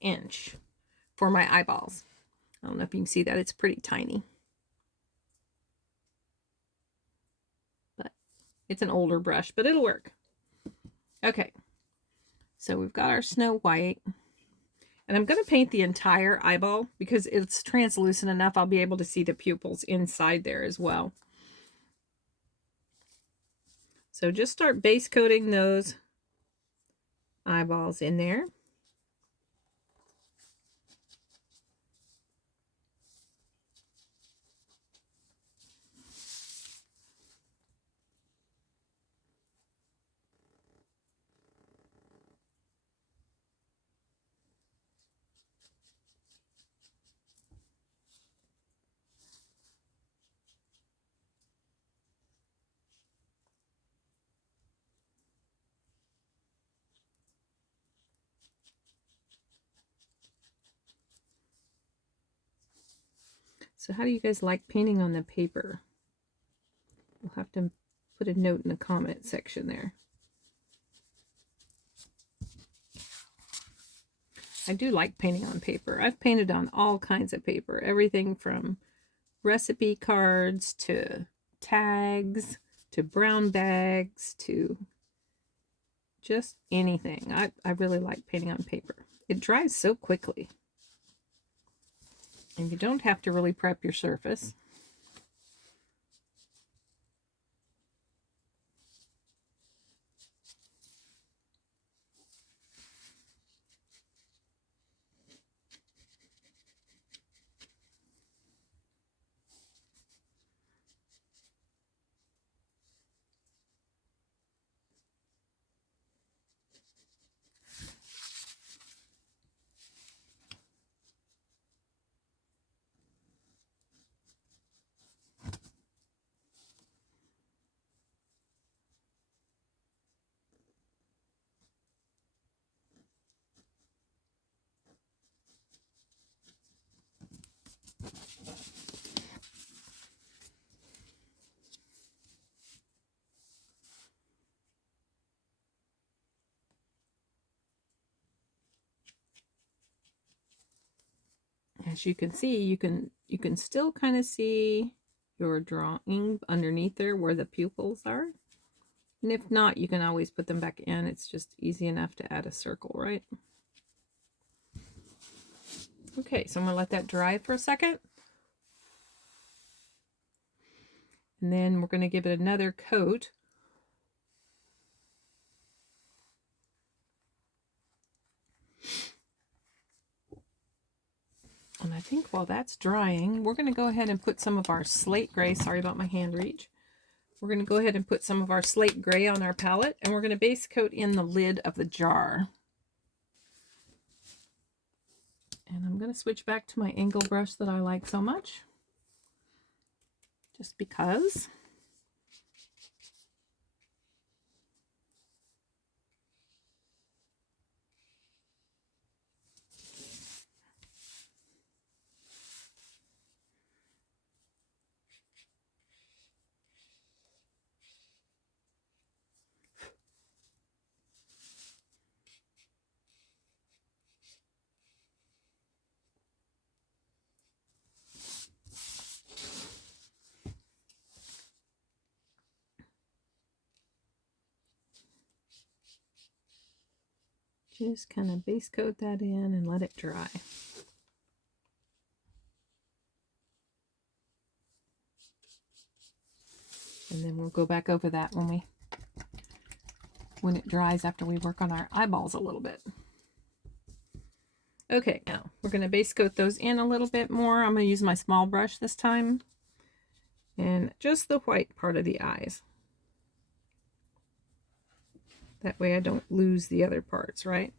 inch for my eyeballs. I don't know if you can see that. It's pretty tiny. But it's an older brush, but it'll work. Okay. So we've got our Snow White. And I'm going to paint the entire eyeball because it's translucent enough. I'll be able to see the pupils inside there as well. So just start base coating those eyeballs in there. So how do you guys like painting on the paper? We'll have to put a note in the comment section there. I do like painting on paper. I've painted on all kinds of paper. Everything from recipe cards to tags to brown bags to just anything. I really like painting on paper. It dries so quickly. And you don't have to really prep your surface. as you can see, you can still kind of see your drawing underneath there where the pupils are. And if not, you can always put them back in. It's just easy enough to add a circle, right? Okay, so I'm going to let that dry for a second. And then we're going to give it another coat. And I think while that's drying, we're going to go ahead and put some of our slate gray. Sorry about my hand reach. We're going to go ahead and put some of our slate gray on our palette, and we're going to base coat in the lid of the jar. And I'm going to switch back to my angle brush that I like so much, just because. Just kind of base coat that in and let it dry. And then we'll go back over that when it dries after we work on our eyeballs a little bit. Okay, now we're going to base coat those in a little bit more. I'm going to use my small brush this time. And just the white part of the eyes. That way I don't lose the other parts, right?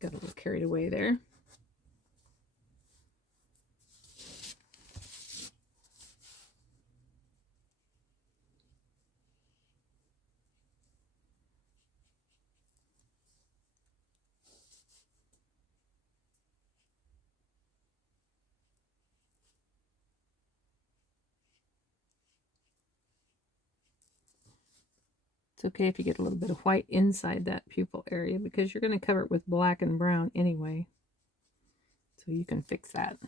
Got a little carried away there. It's okay if you get a little bit of white inside that pupil area because you're going to cover it with black and brown anyway. So you can fix that.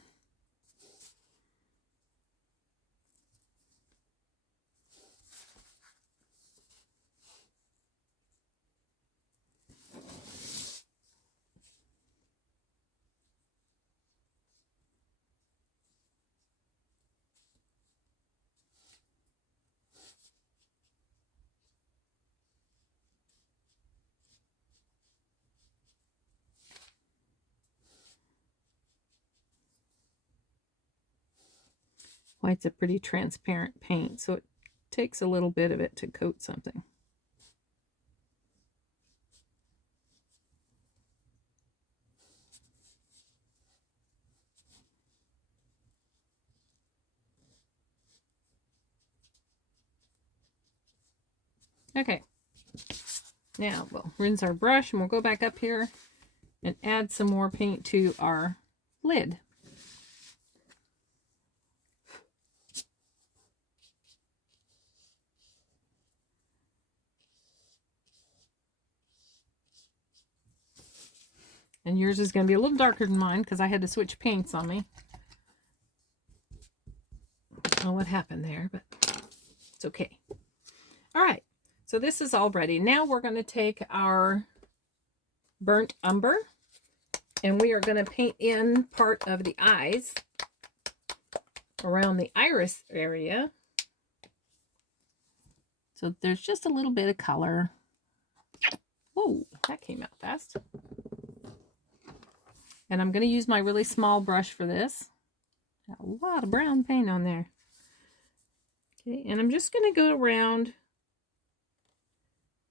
White's a pretty transparent paint, so it takes a little bit of it to coat something. Okay, now we'll rinse our brush and we'll go back up here and add some more paint to our lid. And yours is going to be a little darker than mine because I had to switch paints on me. I don't know what happened there, but it's okay. All right, so this is all ready. Now we're going to take our burnt umber and we are going to paint in part of the eyes around the iris area. So there's just a little bit of color. Whoa, that came out fast. And I'm going to use my really small brush for this. Got a lot of brown paint on there. Okay, and I'm just going to go around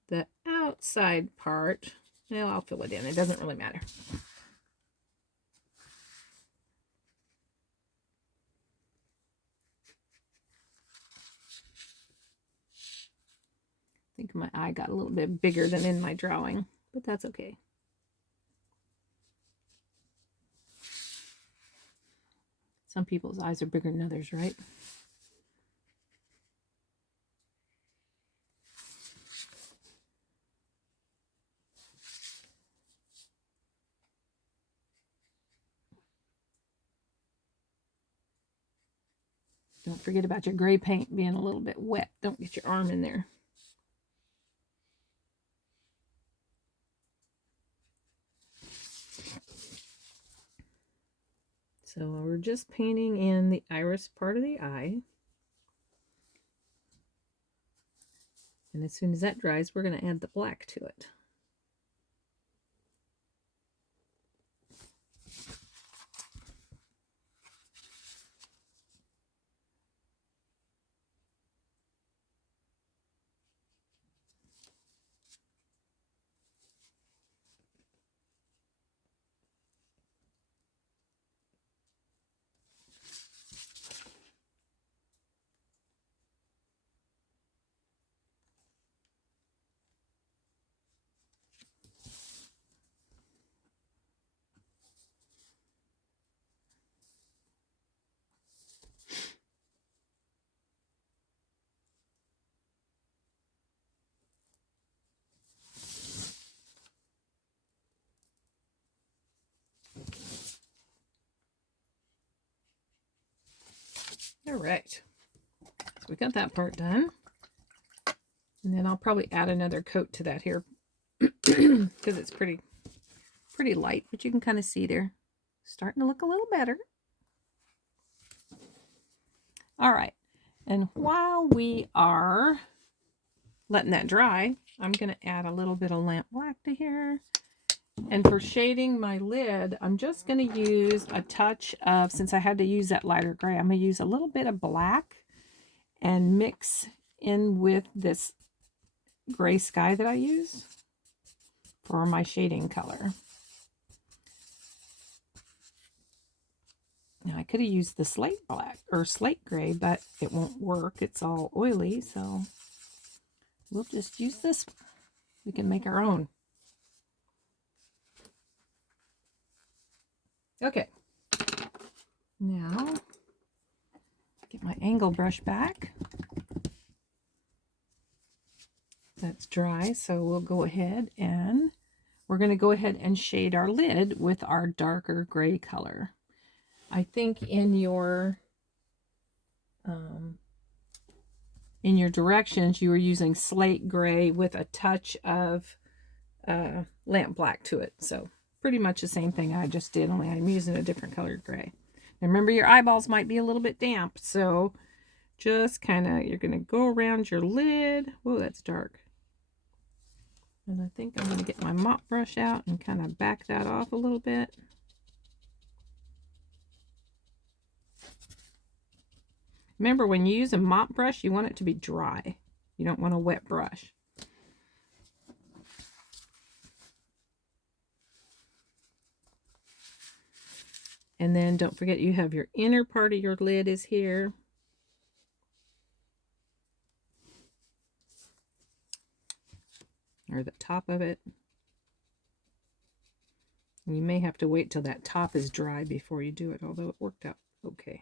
the outside part. Well, I'll fill it in. It doesn't really matter. I think my eye got a little bit bigger than in my drawing, but that's okay. Some people's eyes are bigger than others, right? Don't forget about your gray paint being a little bit wet. Don't get your arm in there. So we're just painting in the iris part of the eye. And as soon as that dries, we're going to add the black to it. All right, so we got that part done. And then I'll probably add another coat to that here because it's pretty light, but you can kind of see there. Starting to look a little better. All right, and while we are letting that dry, I'm going to add a little bit of lamp black to here. And for shading my lid, I'm just going to use a touch of, since I had to use that lighter gray, I'm going to use a little bit of black and mix in with this gray sky that I use for my shading color. Now I could have used the slate black or slate gray, but it won't work. It's all oily, so we'll just use this. We can make our own. Okay, now get my angle brush back. That's dry, so we'll go ahead and we're going to go ahead and shade our lid with our darker gray color. I think in your directions you were using slate gray with a touch of lamp black to it, so pretty much the same thing I just did, only I'm using a different colored gray. And remember, your eyeballs might be a little bit damp, so just kind of, you're going to go around your lid. Whoa, that's dark. And I think I'm going to get my mop brush out and kind of back that off a little bit. Remember, when you use a mop brush, you want it to be dry. You don't want a wet brush. And then don't forget, you have your inner part of your lid is here. Or the top of it. And you may have to wait till that top is dry before you do it, although it worked out okay.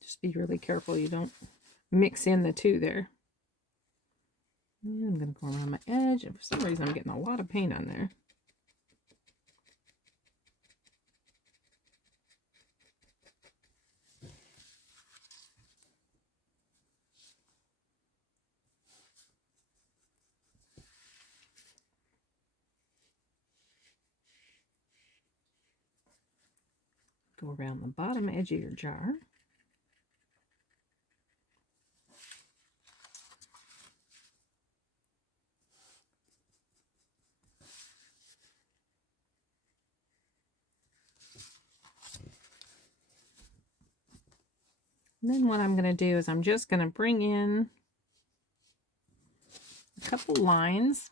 Just be really careful you don't mix in the two there. And I'm going to go around my edge, and for some reason I'm getting a lot of paint on there. Go around the bottom edge of your jar. And then what I'm going to do is I'm just going to bring in a couple lines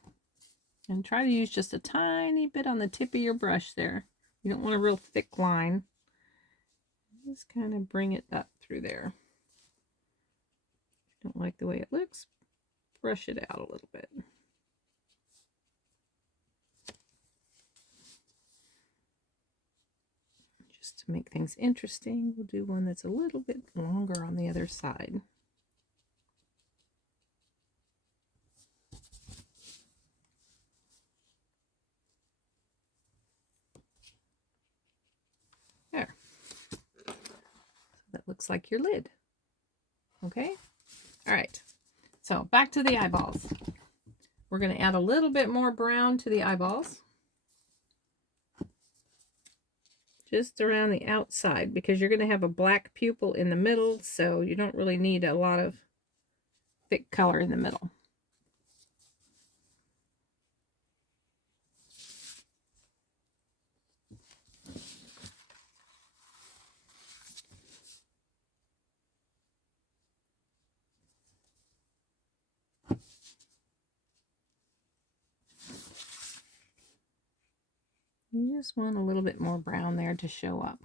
and try to use just a tiny bit on the tip of your brush there. You don't want a real thick line. Just kind of bring it up through there. If you don't like the way it looks, brush it out a little bit. To make things interesting, we'll do one that's a little bit longer on the other side. There. So that looks like your lid. Okay? All right. So back to the eyeballs. We're going to add a little bit more brown to the eyeballs. Just around the outside, because you're going to have a black pupil in the middle, so you don't really need a lot of thick color in the middle. You just want a little bit more brown there to show up.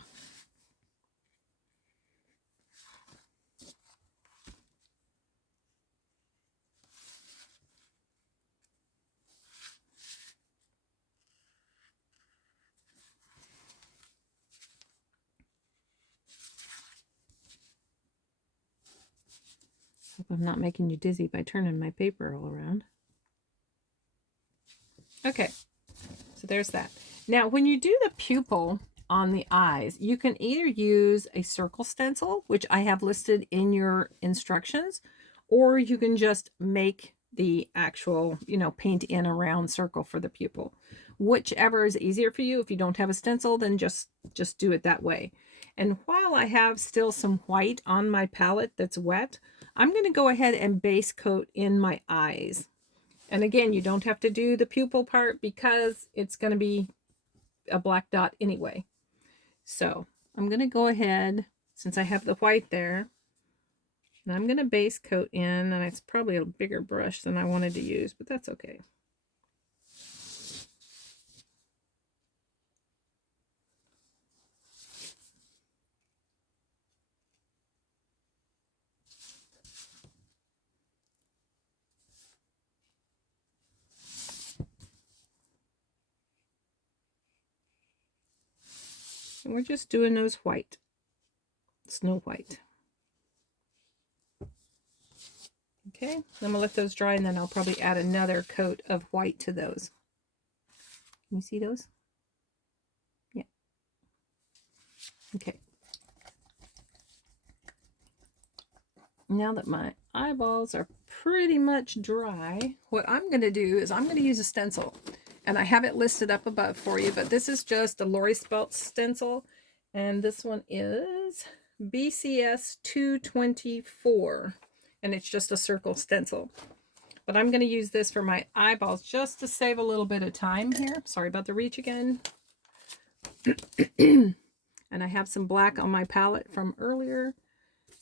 Hope I'm not making you dizzy by turning my paper all around. Okay, so there's that. Now, when you do the pupil on the eyes, you can either use a circle stencil, which I have listed in your instructions, or you can just make the actual, paint in a round circle for the pupil. Whichever is easier for you. If you don't have a stencil, then just do it that way. And while I have still some white on my palette that's wet, I'm going to go ahead and base coat in my eyes. And again, you don't have to do the pupil part because it's going to be a black dot anyway. So I'm going to go ahead, since I have the white there, and I'm going to base coat in, and it's probably a bigger brush than I wanted to use, but that's okay. And we're just doing those white, Snow White. Okay, I'm going to let those dry, and then I'll probably add another coat of white to those. Can you see those? Yeah. Okay. Now that my eyeballs are pretty much dry, what I'm going to do is I'm going to use a stencil. And I have it listed up above for you, but this is just a Laurie Speltz stencil. And this one is BCS 224. And it's just a circle stencil. But I'm going to use this for my eyeballs just to save a little bit of time here. Sorry about the reach again. And I have some black on my palette from earlier.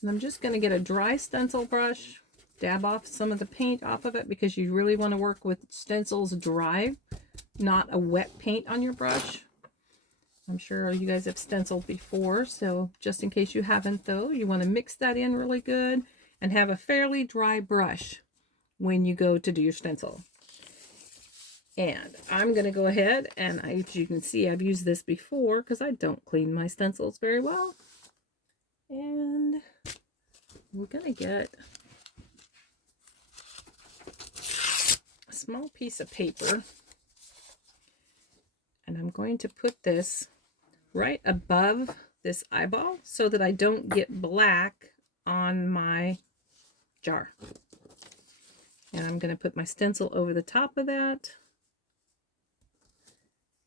And I'm just going to get a dry stencil brush, dab off some of the paint off of it, because you really want to work with stencils dry, not a wet paint on your brush. I'm sure you guys have stenciled before, so just in case you haven't though, you want to mix that in really good and have a fairly dry brush when you go to do your stencil. And I'm going to go ahead and, as you can see, I've used this before because I don't clean my stencils very well. And we're going to get a small piece of paper, and I'm going to put this right above this eyeball so that I don't get black on my jar. And I'm going to put my stencil over the top of that.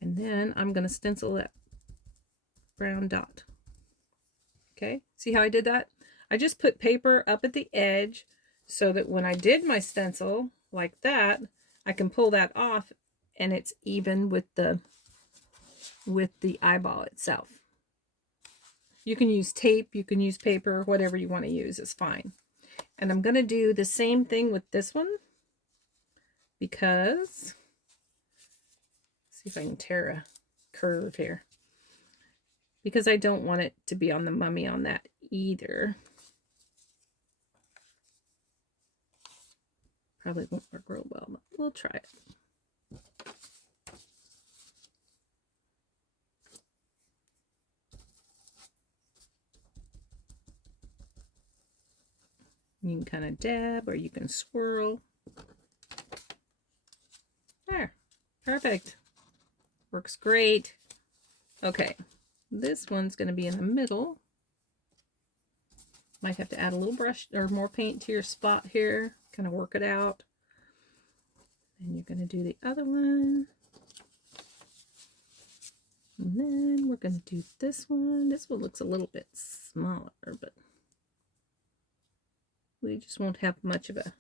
And then I'm going to stencil that brown dot. Okay, see how I did that? I just put paper up at the edge so that when I did my stencil like that, I can pull that off and it's even with the eyeball itself. You can use tape, you can use paper, whatever you want to use is fine. And I'm going to do the same thing with this one because, see if I can tear a curve here, because I don't want it to be on the mummy on that either. Probably won't work real well, but we'll try it. You can kind of dab or you can swirl. There, perfect. Works great. Okay, this one's going to be in the middle. Might have to add a little brush or more paint to your spot here. Kind of work it out. And you're going to do the other one. And then we're going to do this one. This one looks a little bit smaller, but we just won't have much of a...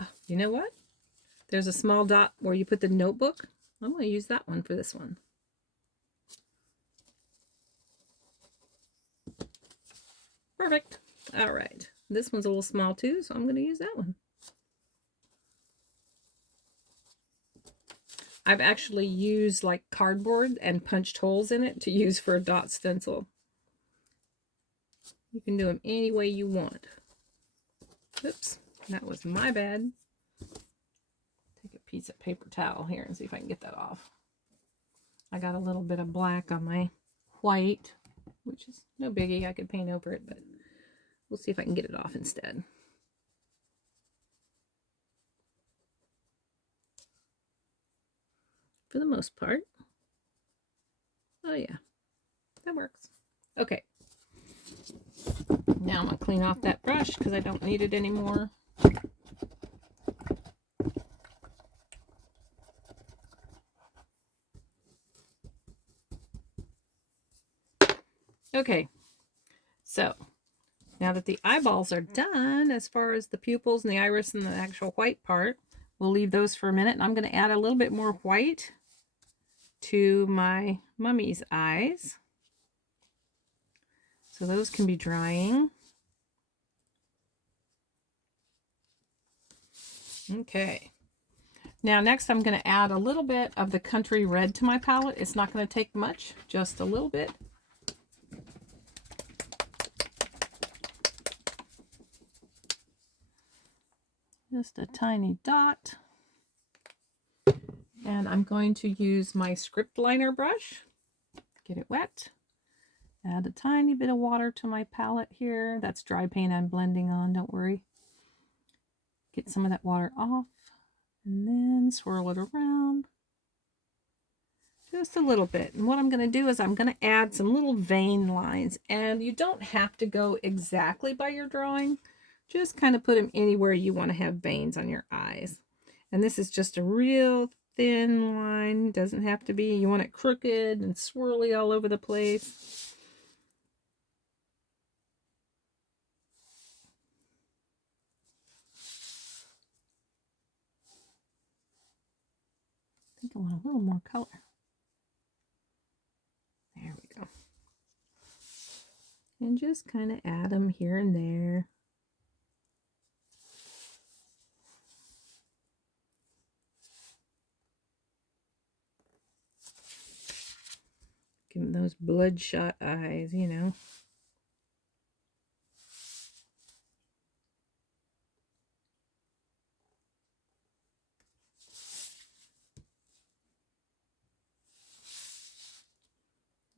Oh, you know what? There's a small dot where you put the notebook. I'm going to use that one for this one. Perfect. All right. This one's a little small too, so I'm going to use that one. I've actually used like cardboard and punched holes in it to use for a dot stencil. You can do them any way you want. Oops, that was my bad. Take a piece of paper towel here and see if I can get that off. I got a little bit of black on my white, which is no biggie. I could paint over it, but we'll see if I can get it off instead. For the most part. Oh yeah, that works. Okay. Now I'm going to clean off that brush because I don't need it anymore. Okay, so now that the eyeballs are done, as far as the pupils and the iris and the actual white part, we'll leave those for a minute. And I'm going to add a little bit more white to my mummy's eyes. So those can be drying. Okay. Now next I'm going to add a little bit of the Country Red to my palette. It's not going to take much, just a little bit. Just a tiny dot. And I'm going to use my script liner brush. Get it wet. Add a tiny bit of water to my palette here. That's dry paint I'm blending on, don't worry. Get some of that water off. And then swirl it around. Just a little bit. And what I'm going to do is I'm going to add some little vein lines. And you don't have to go exactly by your drawing. Just kind of put them anywhere you want to have veins on your eyes. And this is just a real thin line. Doesn't have to be. You want it crooked and swirly all over the place. I think I want a little more color. There we go. And just kind of add them here and there. Give them those bloodshot eyes, you know.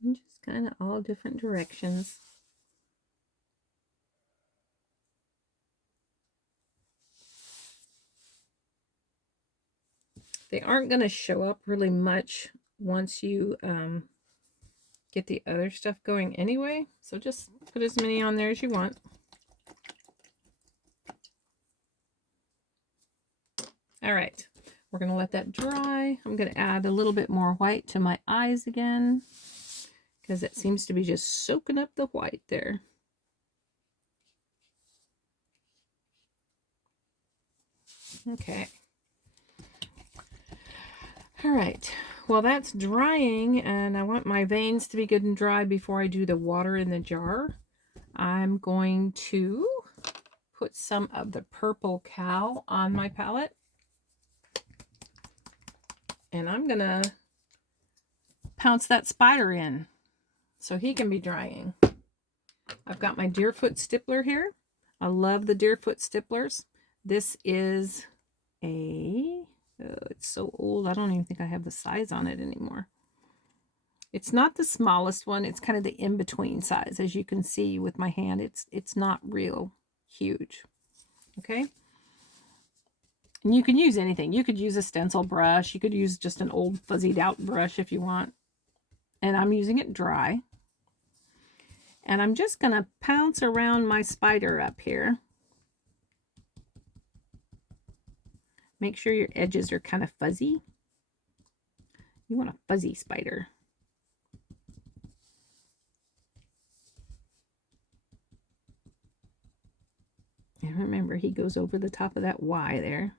And just kind of all different directions. They aren't going to show up really much once you get the other stuff going anyway. So just put as many on there as you want. All right, we're going to let that dry. I'm going to add a little bit more white to my eyes again because it seems to be just soaking up the white there. Okay. All right, well that's drying and I want my veins to be good and dry before I do the water in the jar. I'm going to put some of the purple cow on my palette. And I'm going to pounce that spider in so he can be drying. I've got my Deerfoot stippler here. I love the Deerfoot stipplers. This is a... it's so old, I don't even think I have the size on it anymore. It's not the smallest one. It's kind of the in-between size. As you can see with my hand, it's not real huge. Okay. And you can use anything. You could use a stencil brush. You could use just an old fuzzied out brush if you want. And I'm using it dry. And I'm just going to pounce around my spider up here. Make sure your edges are kind of fuzzy. You want a fuzzy spider. And remember, he goes over the top of that Y there.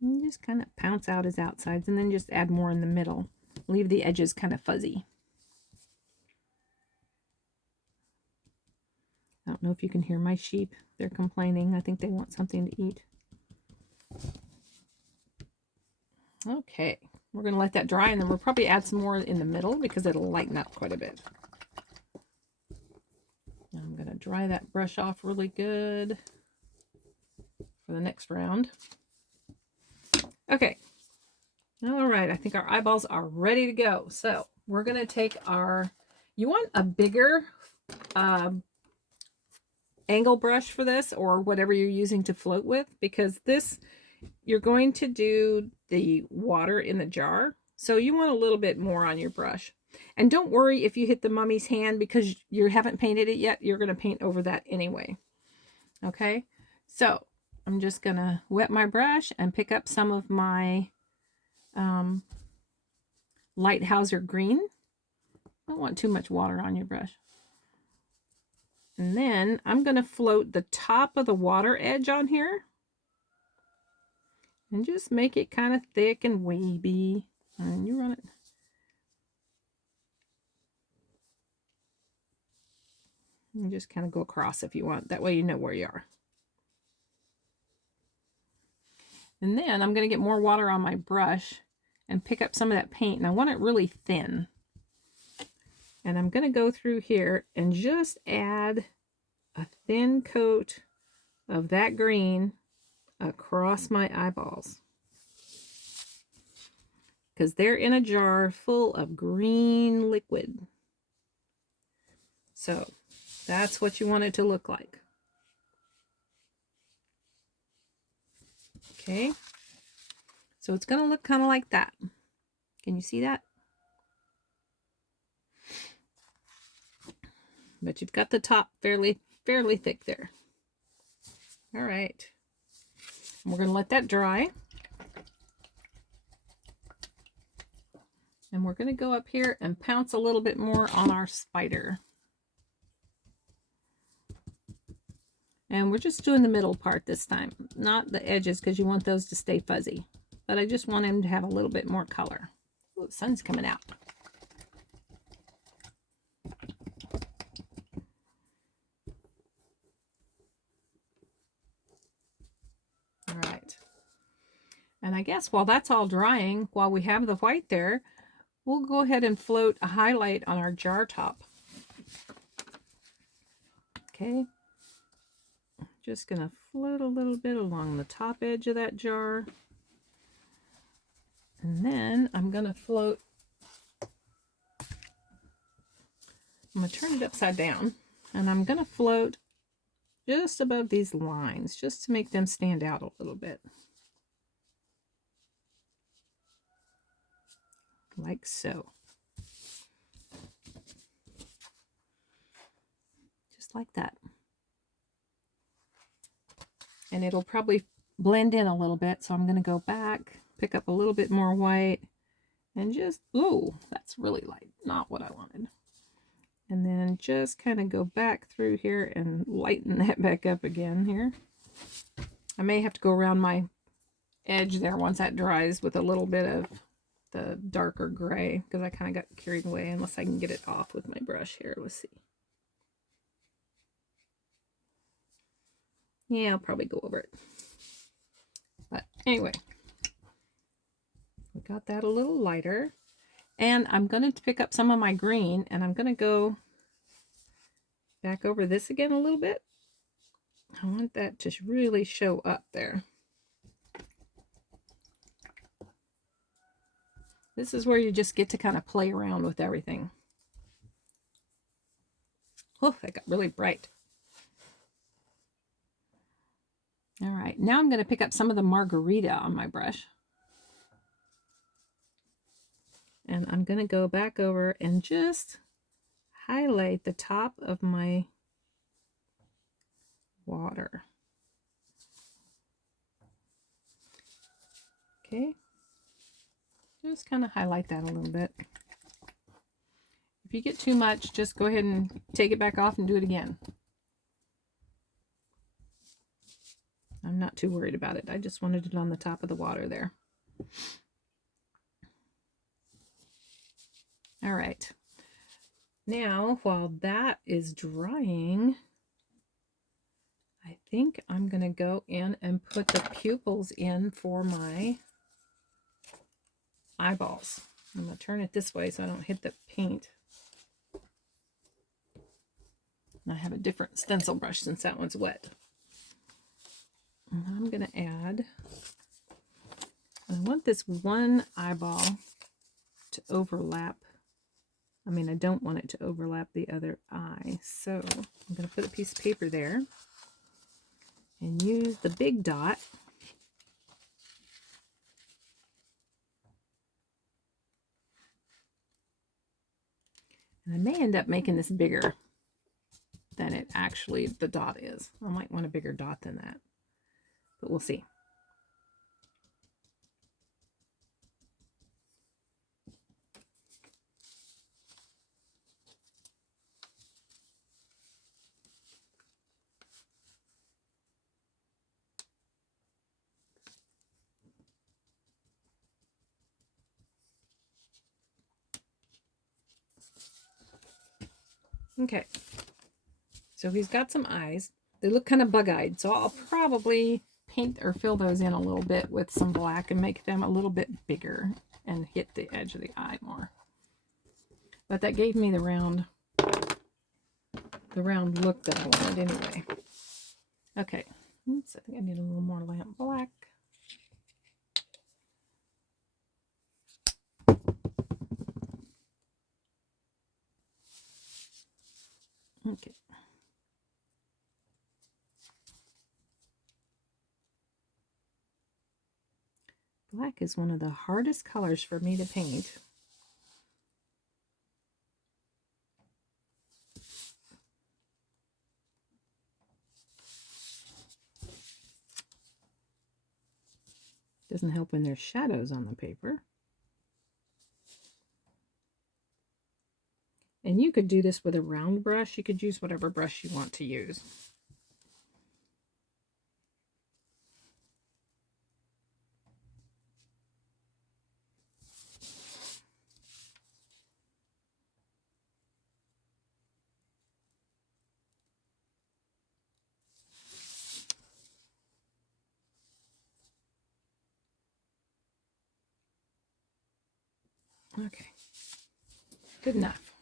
And just kind of pounce out his outsides and then just add more in the middle. Leave the edges kind of fuzzy. I don't know if you can hear my sheep. They're complaining. I think they want something to eat. Okay, we're going to let that dry, and then we'll probably add some more in the middle because it'll lighten up quite a bit. I'm going to dry that brush off really good for the next round. Okay. All right, I think our eyeballs are ready to go. So we're going to take our, you want a bigger angle brush for this, or whatever you're using to float with, because this, you're going to do the water in the jar. So you want a little bit more on your brush. And don't worry if you hit the mummy's hand because you haven't painted it yet. You're going to paint over that anyway. Okay, so I'm just going to wet my brush and pick up some of my Lighthouser green. Don't want too much water on your brush. And then I'm going to float the top of the water edge on here. And just make it kind of thick and wavy. And you run it. You just kind of go across if you want. That way you know where you are. And then I'm going to get more water on my brush and pick up some of that paint. And I want it really thin. And I'm going to go through here and just add a thin coat of that green across my eyeballs. Because they're in a jar full of green liquid. So that's what you want it to look like. Okay. So it's going to look kind of like that. Can you see that? But you've got the top fairly thick there. All right. And we're going to let that dry. And we're going to go up here and pounce a little bit more on our spider. And we're just doing the middle part this time, not the edges, because you want those to stay fuzzy. But I just want him to have a little bit more color. Oh, the sun's coming out. All right. And I guess while that's all drying, while we have the white there, we'll go ahead and float a highlight on our jar top. Okay. Just going to float a little bit along the top edge of that jar. And then I'm going to float, I'm going to turn it upside down, and I'm going to float just above these lines, just to make them stand out a little bit. Like so. Just like that. And it'll probably blend in a little bit, so I'm going to go back, pick up a little bit more white, and just, ooh, that's really light, not what I wanted. And then just kind of go back through here and lighten that back up again here. I may have to go around my edge there once that dries with a little bit of the darker gray, because I kind of got carried away, unless I can get it off with my brush here. Let's see. Yeah, I'll probably go over it. But anyway, we got that a little lighter. And I'm going to pick up some of my green, and I'm going to go back over this again a little bit. I want that to really show up there. This is where you just get to kind of play around with everything. Oh, that got really bright. All right, now I'm going to pick up some of the margarita on my brush. And I'm going to go back over and just highlight the top of my water. Okay, just kind of highlight that a little bit. If you get too much, just go ahead and take it back off and do it again. I'm not too worried about it. I just wanted it on the top of the water there. All right. Now, while that is drying, I think I'm going to go in and put the pupils in for my eyeballs. I'm going to turn it this way so I don't hit the paint. I have a different stencil brush since that one's wet. And I'm going to add, I want this one eyeball to overlap. I mean, I don't want it to overlap the other eye. So I'm going to put a piece of paper there and use the big dot. And I may end up making this bigger than it actually, the dot is. I might want a bigger dot than that, but we'll see. Okay, so he's got some eyes. They look kind of bug-eyed, so I'll probably paint or fill those in a little bit with some black and make them a little bit bigger and hit the edge of the eye more. But that gave me the round look that I wanted anyway. Okay, oops, I think I need a little more lamp black. Okay. Black is one of the hardest colors for me to paint. Doesn't help when there's shadows on the paper. And you could do this with a round brush. You could use whatever brush you want to use. Okay, good enough.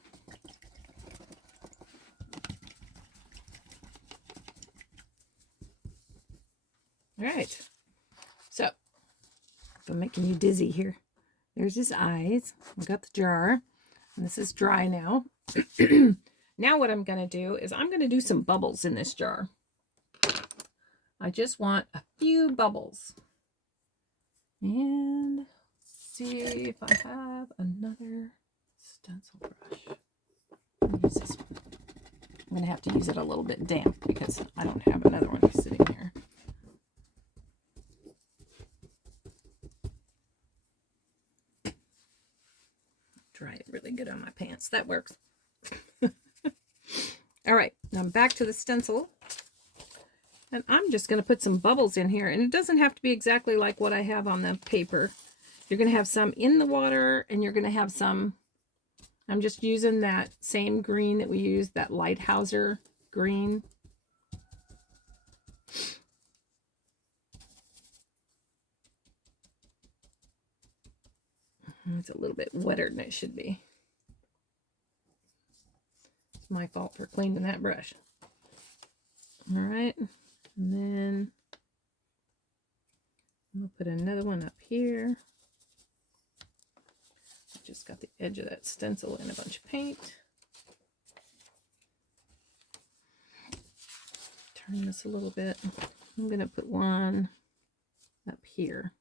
All right, so I'm making you dizzy here. There's his eyes. I've got the jar, and this is dry now. Now what I'm going to do is I'm going to do some bubbles in this jar. I just want a few bubbles. And see if I have another stencil brush. Use this one. I'm going to have to use it a little bit damp because I don't have another one sitting here. Dry it really good on my pants. That works. All right, now I'm back to the stencil. And I'm just going to put some bubbles in here. And it doesn't have to be exactly like what I have on the paper. You're going to have some in the water, and you're going to have some, I'm just using that same green that we used, that Lighthouser green. It's a little bit wetter than it should be. It's my fault for cleaning that brush. All right, and then I'm going to put another one up here. Just got the edge of that stencil in a bunch of paint. turn this a little bit. I'm going to put one up here.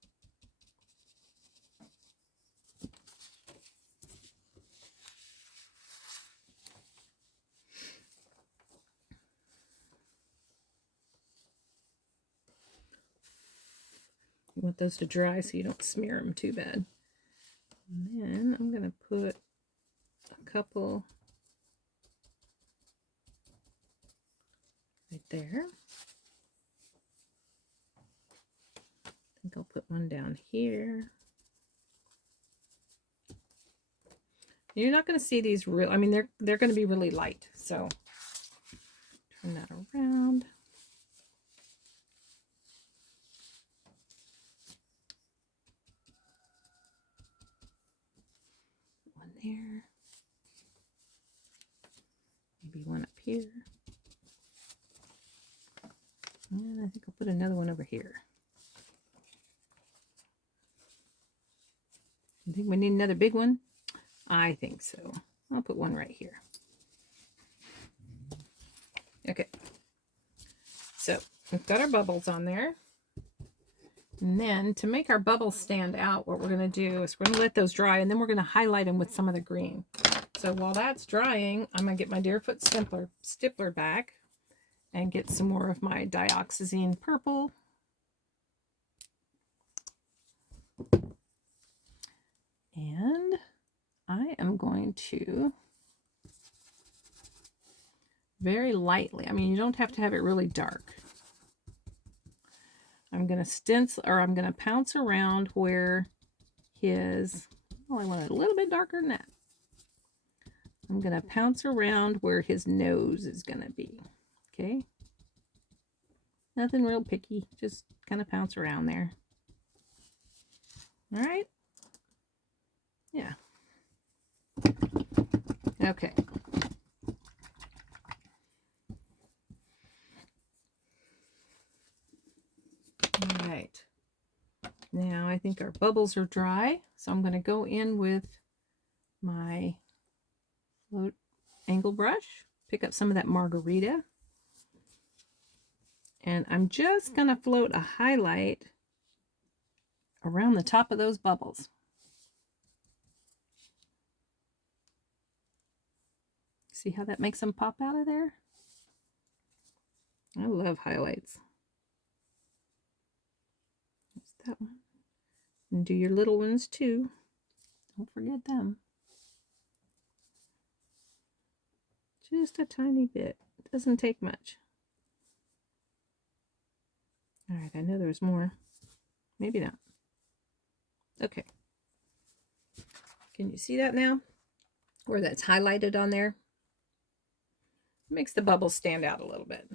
You want those to dry so you don't smear them too bad. And then I'm going to put a couple right there. I think I'll put one down here. You're not going to see these real, I mean, they're going to be really light. So turn that around. One there. Maybe one up here. And I think I'll put another one over here. You think we need another big one? I think so. I'll put one right here. Okay. So we've got our bubbles on there. And then to make our bubbles stand out, what we're going to do is we're going to let those dry, and then we're going to highlight them with some of the green. So while that's drying, I'm going to get my Deerfoot stippler back and get some more of my dioxazine purple. And I am going to very lightly, I mean, you don't have to have it really dark. I'm going to stencil, or I'm going to pounce around where his, oh, I want it a little bit darker than that. I'm going to pounce around where his nose is going to be. Okay. Nothing real picky, just kind of pounce around there. All right. Yeah. Okay. All right. Now I think our bubbles are dry, so I'm going to go in with my float angle brush, pick up some of that margarita, and I'm just going to float a highlight around the top of those bubbles. See how that makes them pop out of there? I love highlights. That's that one. And do your little ones too. Don't forget them. Just a tiny bit. It doesn't take much. All right, I know there's more. Maybe not. Okay. Can you see that now? Where that's highlighted on there? It makes the bubbles stand out a little bit.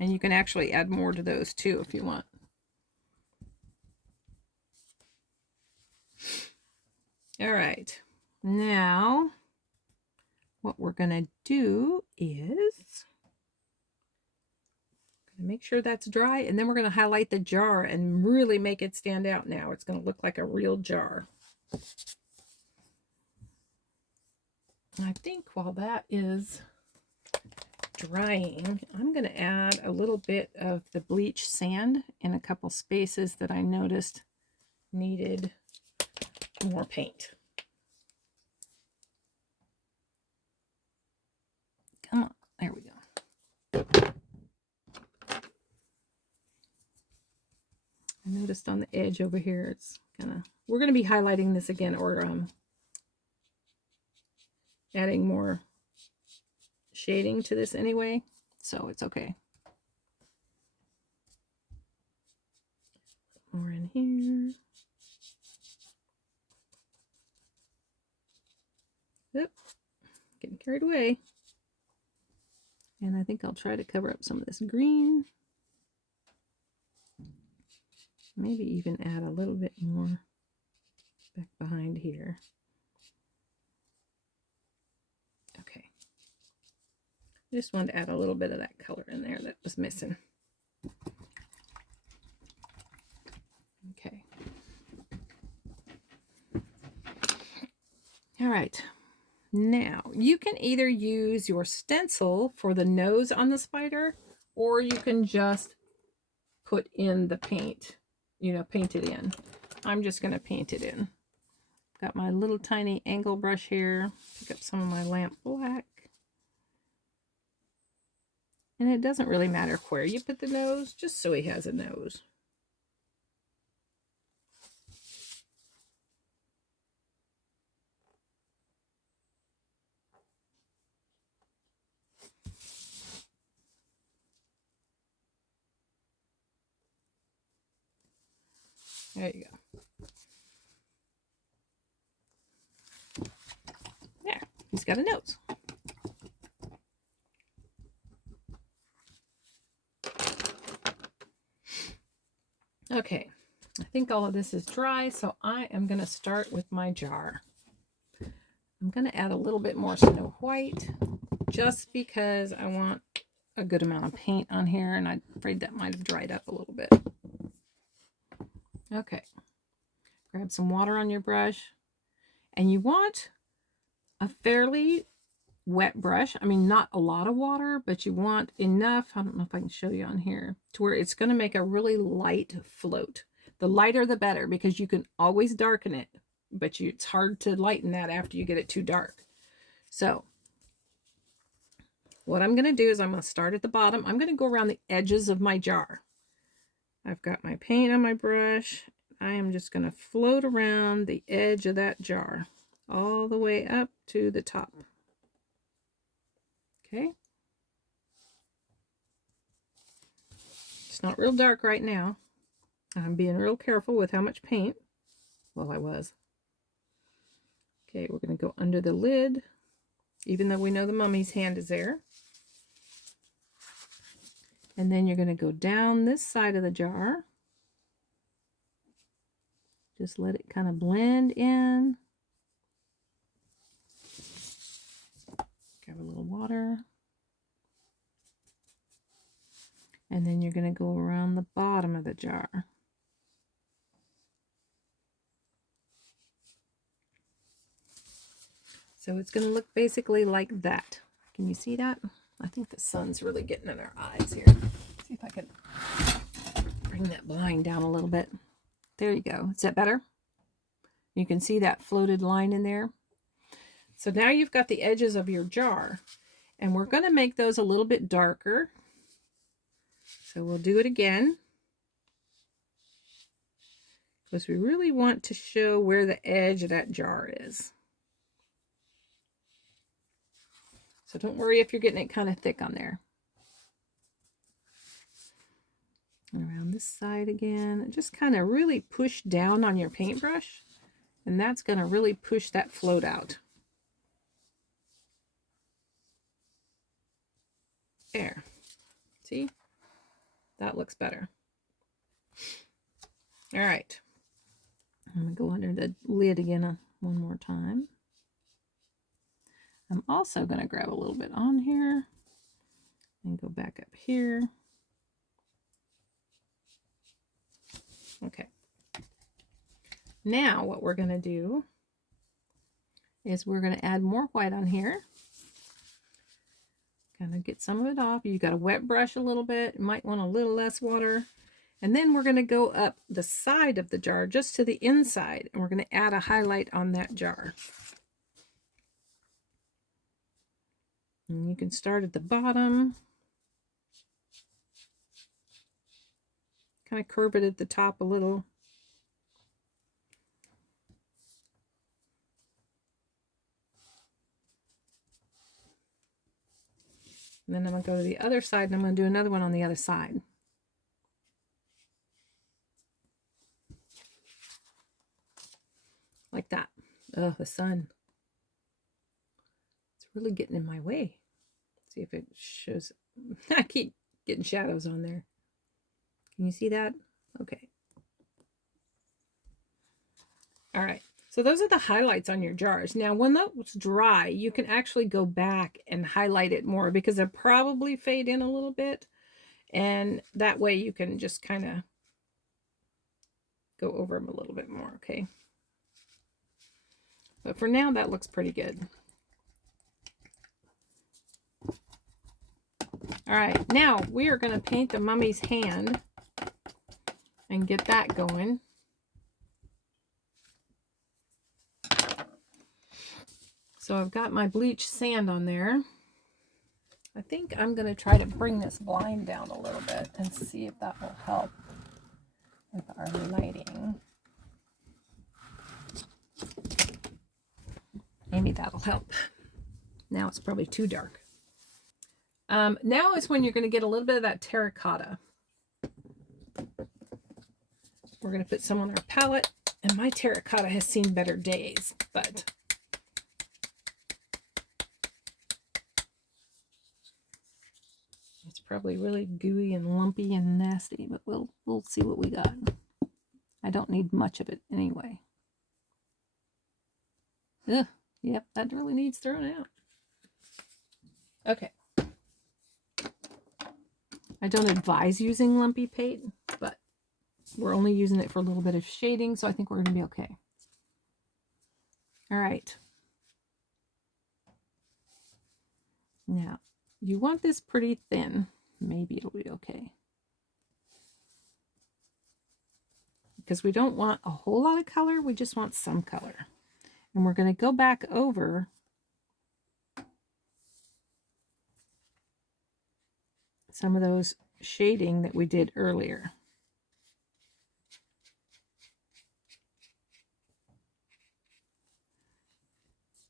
And you can actually add more to those too if you want. All right. Now, what we're going to do is make sure that's dry, and then we're going to highlight the jar and really make it stand out now. It's going to look like a real jar. And I think while that is drying, I'm going to add a little bit of the bleach sand in a couple spaces that I noticed needed more paint. Come on, there we go. I noticed on the edge over here, it's kind of, we're going to be highlighting this again, or adding more shading to this anyway, so it's okay. More in here. Oop, getting carried away. And I think I'll try to cover up some of this green. Maybe even add a little bit more back behind here. Okay. I just wanted to add a little bit of that color in there that was missing. Okay. All right. Now, you can either use your stencil for the nose on the spider, or you can just put in the paint, you know, paint it in. I'm just going to paint it in. Got my little tiny angle brush here. Pick up some of my lamp black. And it doesn't really matter where you put the nose, just so he has a nose. There you go. There, he's got a nose. Okay, I think all of this is dry, so I am going to start with my jar. I'm going to add a little bit more Snow White just because I want a good amount of paint on here, and I'm afraid that might have dried up a little bit. Okay, grab some water on your brush, and you want a fairly wet brush. I mean, not a lot of water, but you want enough, I don't know if I can show you on here, to where it's going to make a really light float. The lighter the better, because you can always darken it, but it's hard to lighten that after you get it too dark. So what I'm going to do is I'm going to start at the bottom. I'm going to go around the edges of my jar. I've got my paint on my brush. I am just going to float around the edge of that jar all the way up to the top. Okay. It's not real dark right now. I'm being real careful with how much paint. Well, I was. Okay, we're going to go under the lid, even though we know the mummy's hand is there. And then you're going to go down this side of the jar. Just let it kind of blend in. Grab a little water. And then you're going to go around the bottom of the jar. So it's going to look basically like that. Can you see that? I think the sun's really getting in our eyes here. Let's see if I can bring that blind down a little bit. There you go. Is that better? You can see that floated line in there. So now you've got the edges of your jar, and we're going to make those a little bit darker. So we'll do it again, because we really want to show where the edge of that jar is. So don't worry if you're getting it kind of thick on there. And around this side again, just kind of really push down on your paintbrush, and that's going to really push that float out. There. See? That looks better. All right. I'm going to go under the lid again one more time. I'm also going to grab a little bit on here and go back up here. Okay. Now what we're going to do is we're going to add more white on here. Kind of get some of it off. You got to wet brush a little bit. You might want a little less water. And then we're going to go up the side of the jar, just to the inside, and we're going to add a highlight on that jar. And you can start at the bottom. Kind of curve it at the top a little. And then I'm going to go to the other side, and I'm going to do another one on the other side. Like that. Oh, the sun. It's really getting in my way. Let's see if it shows. I keep getting shadows on there. Can you see that? Okay. All right. So those are the highlights on your jars. Now, when those dry, you can actually go back and highlight it more, because they'll probably fade in a little bit. And that way you can just kind of go over them a little bit more, okay? But for now, that looks pretty good. All right, now we are going to paint the mummy's hand and get that going. So I've got my bleach sand on there. I think I'm going to try to bring this blind down a little bit and see if that will help with our lighting. Maybe that'll help. Now it's probably too dark. Now is when you're going to get a little bit of that terracotta. We're going to put some on our palette, and my terracotta has seen better days, but it's probably really gooey and lumpy and nasty, but we'll see what we got. I don't need much of it anyway. Ugh, yep, that really needs thrown out. Okay. I don't advise using lumpy paint, but we're only using it for a little bit of shading, so I think we're going to be okay. All right. Now, you want this pretty thin. Maybe it'll be okay. Because we don't want a whole lot of color, we just want some color. And we're going to go back over some of those shading that we did earlier.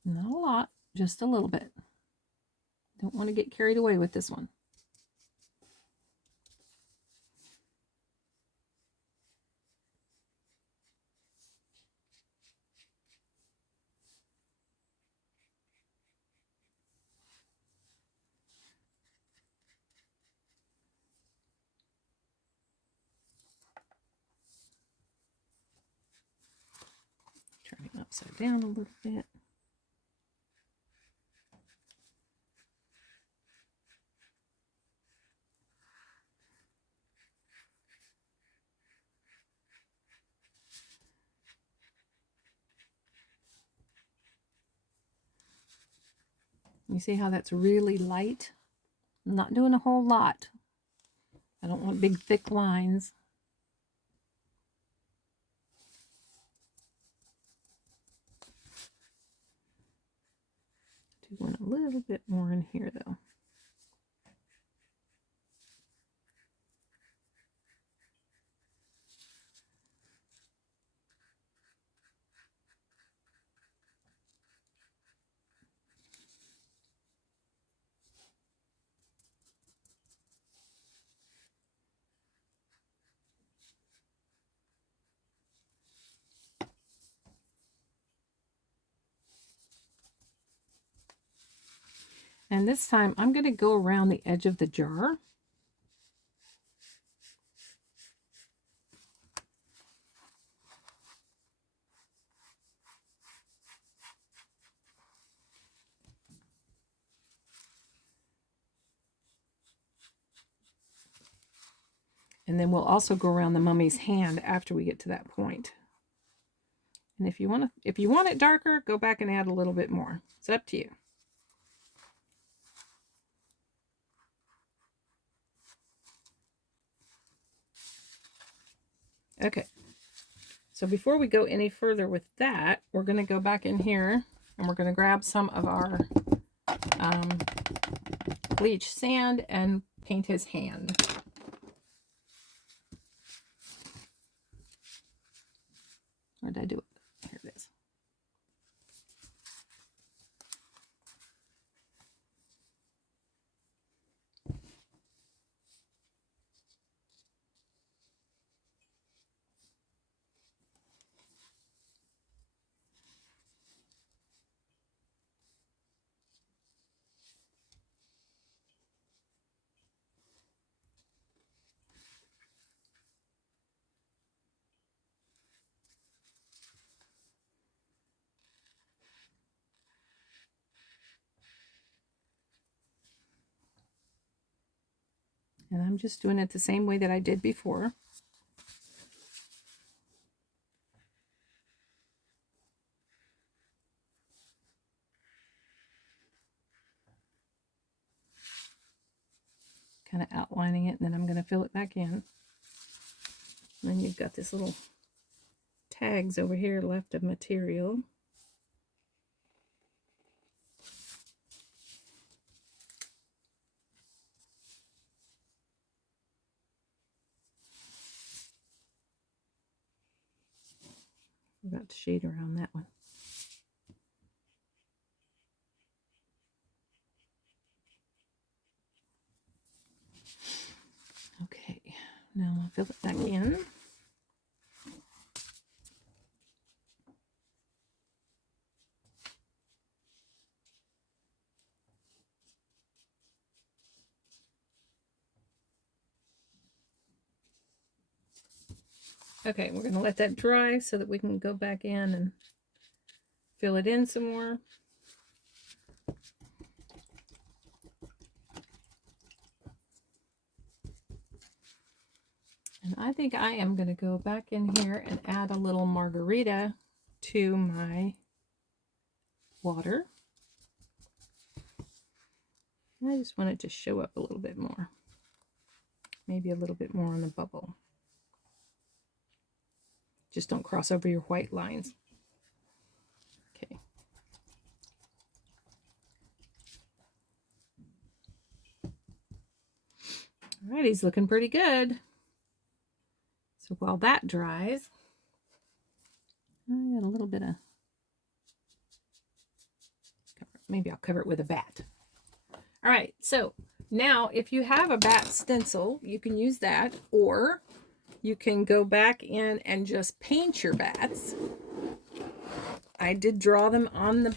Not a lot, just a little bit. Don't want to get carried away with this one. Turning upside down a little bit. You see how that's really light? I'm not doing a whole lot. I don't want big thick lines. I do want a little bit more in here though. And this time I'm going to go around the edge of the jar. And then we'll also go around the mummy's hand after we get to that point. And if you want it darker, go back and add a little bit more. It's up to you. Okay. So before we go any further with that, we're going to go back in here and we're going to grab some of our bleach sand and paint his hand. Where did I do it? Here it is. And I'm just doing it the same way that I did before. kind of outlining it, and then I'm going to fill it back in. And then you've got this little tags over here left of material. I've got the shade around that one. Okay, now I'll fill it back in. Okay, we're going to let that dry so that we can go back in and fill it in some more. And I think I am going to go back in here and add a little margarita to my water. I just want it to show up a little bit more. Maybe a little bit more on the bubble. Just don't cross over your white lines. Okay. All right, he's looking pretty good. So while that dries, I got a little bit of, maybe I'll cover it with a bat. All right, so now if you have a bat stencil, you can use that, or you can go back in and just paint your bats. I did draw them on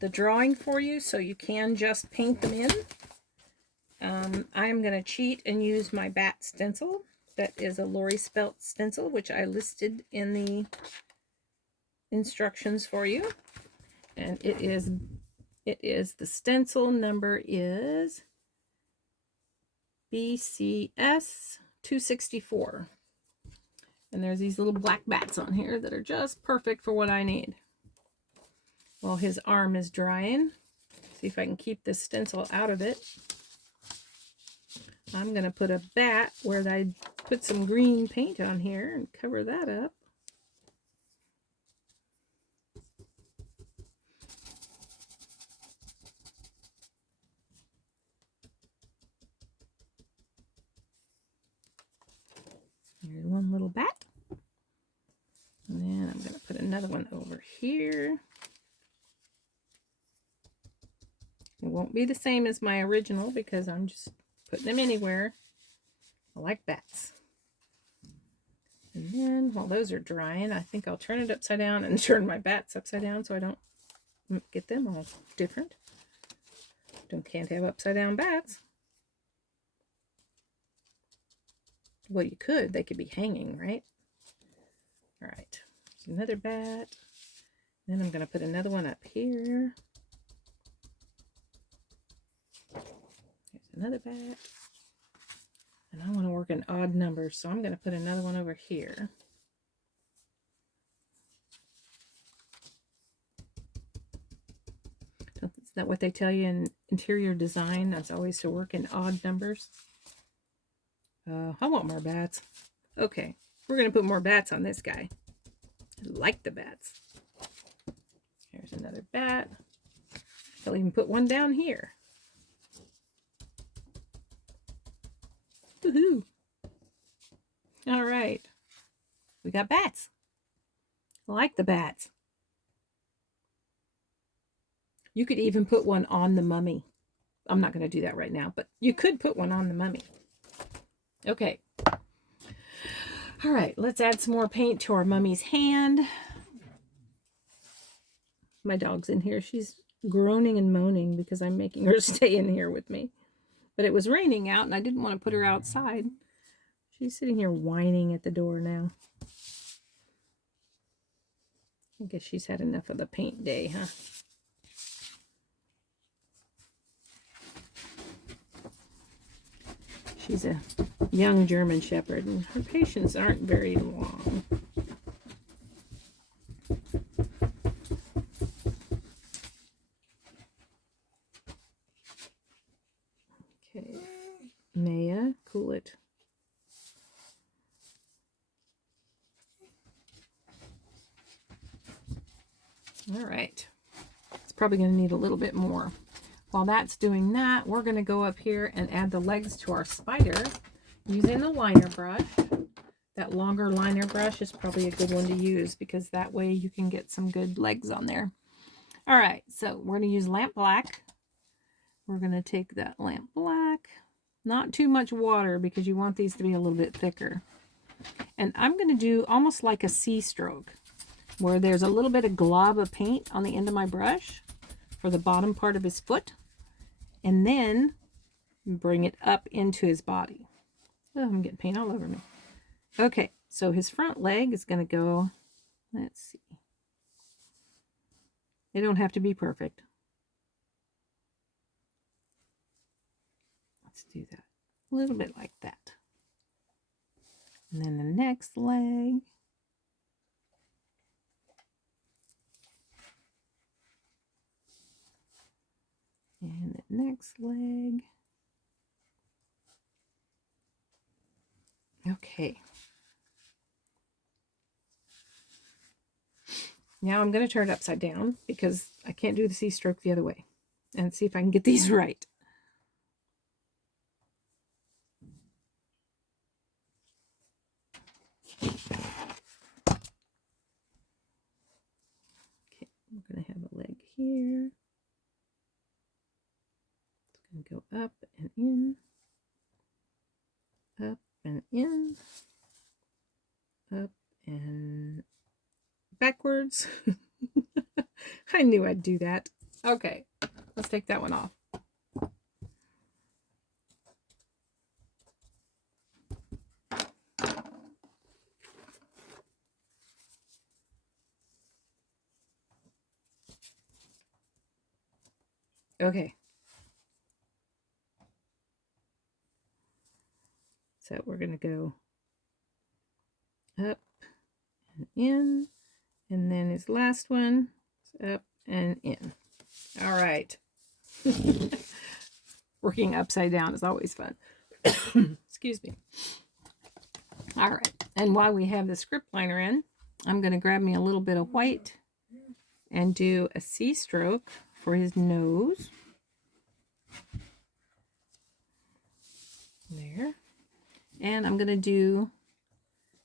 the drawing for you, so you can just paint them in. I am going to cheat and use my bat stencil. That is a Laurie Speltz stencil, which I listed in the instructions for you. And it is the stencil number is BCS 264. And there's these little black bats on here that are just perfect for what I need. While his arm is drying, see if I can keep this stencil out of it. I'm going to put a bat where I put some green paint on here and cover that up. Here's one little bat. And then I'm going to put another one over here. It won't be the same as my original because I'm just putting them anywhere. I like bats. And then while those are drying, I think I'll turn it upside down and turn my bats upside down so I don't get them all different. Can't have upside down bats. Well, you could. They could be hanging, right? All right. There's another bat. Then I'm going to put another one up here. There's another bat. And I want to work in odd numbers, so I'm going to put another one over here. Isn't that what they tell you in interior design? That's always to work in odd numbers. I want more bats. Okay, we're going to put more bats on this guy. I like the bats. Here's another bat. I'll even put one down here. Woohoo! All right. We got bats. I like the bats. You could even put one on the mummy. I'm not going to do that right now, but you could put one on the mummy. Okay. All right, let's add some more paint to our mummy's hand. My dog's in here. She's groaning and moaning because I'm making her stay in here with me. But it was raining out and I didn't want to put her outside. She's sitting here whining at the door now. I guess she's had enough of the paint day, huh? She's a young German Shepherd, and her patience aren't very long. Okay, Maya. All right. It's probably going to need a little bit more. While that's doing that, we're going to go up here and add the legs to our spider using the liner brush. That longer liner brush is probably a good one to use because that way you can get some good legs on there. All right, so we're going to use lamp black. We're going to take that lamp black, not too much water because you want these to be a little bit thicker. And I'm going to do almost like a C stroke where there's a little bit of glob of paint on the end of my brush for the bottom part of his foot, and then bring it up into his body. Oh, I'm getting paint all over me. Okay, so his front leg is going to go, let's see. They don't have to be perfect. Let's do that. A little bit like that. And then the next leg. And the next leg. Okay. Now I'm going to turn it upside down because I can't do the C stroke the other way. And see if I can get these right. Okay, we're going to have a leg here. It's going to go up and in. Up and in. Up and backwards. I knew I'd do that. Okay, let's take that one off. Okay. So we're going to go up and in, and then his last one is up and in. All right. Working upside down is always fun. Excuse me. All right. And while we have the script liner in, I'm going to grab me a little bit of white and do a C stroke for his nose. There. And I'm going to do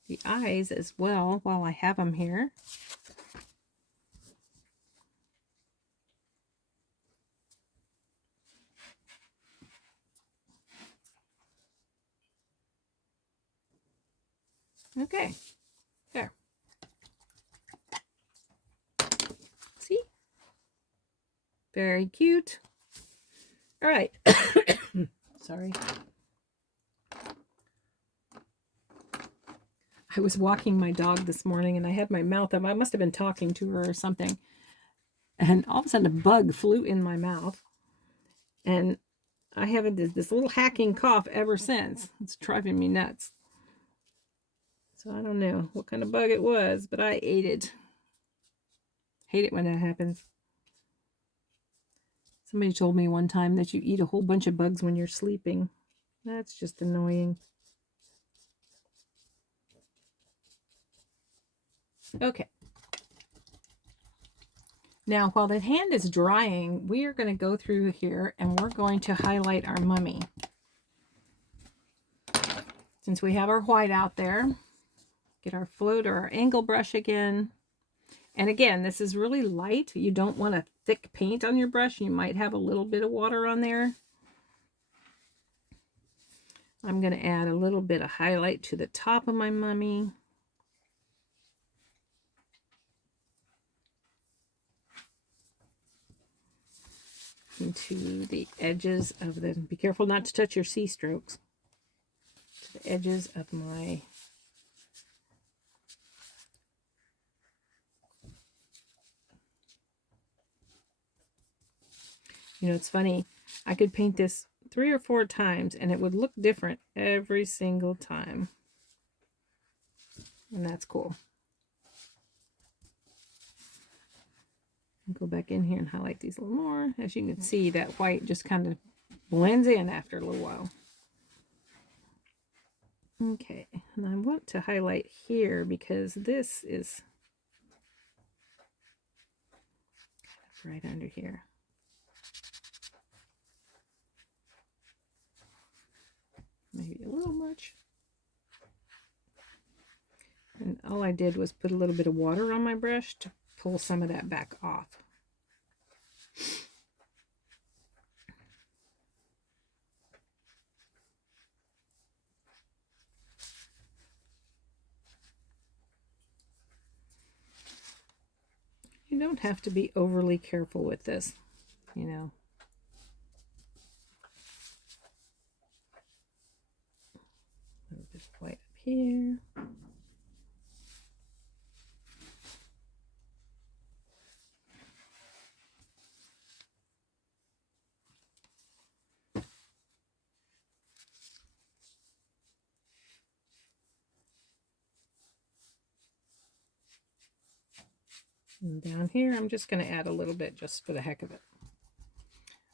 the eyes as well while I have them here. Okay, there. See? Very cute. All right. Sorry. I was walking my dog this morning and I had my mouth up. I must have been talking to her or something. And all of a sudden a bug flew in my mouth. And I have this little hacking cough ever since. It's driving me nuts. So I don't know what kind of bug it was, but I ate it. Hate it when that happens. Somebody told me one time that you eat a whole bunch of bugs when you're sleeping. That's just annoying. Okay. Now, while the hand is drying, we are going to go through here and we're going to highlight our mummy. Since we have our white out there, get our float or our angle brush again. And again, this is really light. You don't want a thick paint on your brush. You might have a little bit of water on there. I'm going to add a little bit of highlight to the top of my mummy. Into the edges of the, be careful not to touch your C strokes. To the edges of my You know, it's funny. I could paint this 3 or 4 times and it would look different every single time. And that's cool. I'll go back in here and highlight these a little more. As you can see, that white just kind of blends in after a little while. Okay, and I want to highlight here because this is right under here. Maybe a little much. And all I did was put a little bit of water on my brush to pull some of that back off. You don't have to be overly careful with this, you know. A little bit of white up here. And down here, I'm just going to add a little bit just for the heck of it.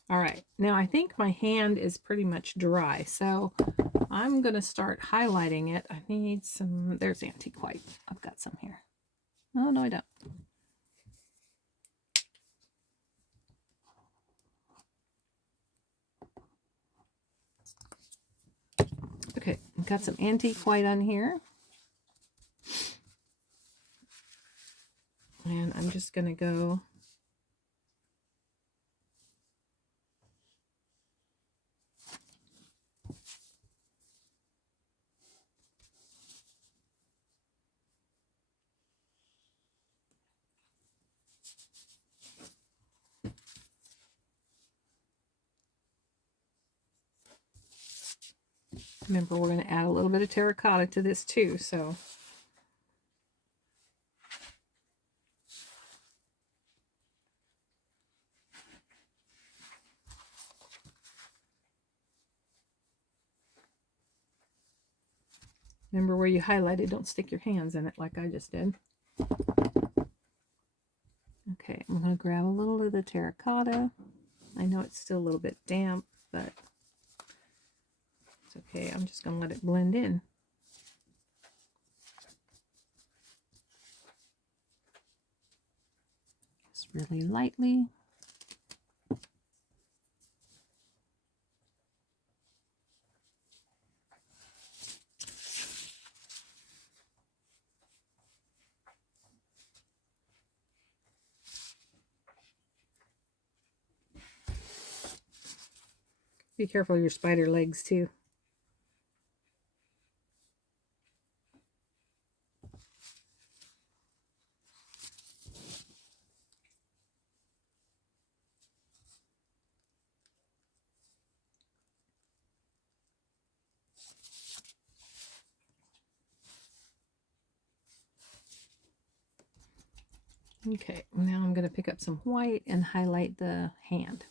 All right, now I think my hand is pretty much dry, so I'm going to start highlighting it. I need some, there's antique white. I've got some here. Oh, no, I don't. Okay, I've got some antique white on here. And I'm just going to go remember, we're going to add a little bit of terracotta to this too, so remember where you highlighted, don't stick your hands in it like I just did. Okay, I'm going to grab a little of the terracotta. I know it's still a little bit damp, but it's okay. I'm just going to let it blend in. Just really lightly. Be careful of your spider legs too. Okay, now I'm going to pick up some white and highlight the hand.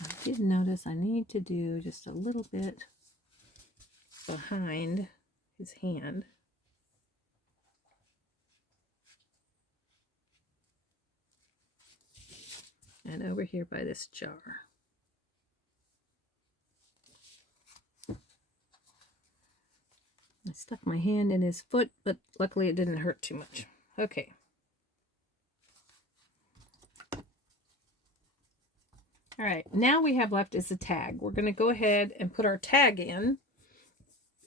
I did notice I need to do just a little bit behind his hand. And over here by this jar. I stuck my hand in his foot, but luckily it didn't hurt too much. Okay. All right, now we have left is a tag. We're going to go ahead and put our tag in.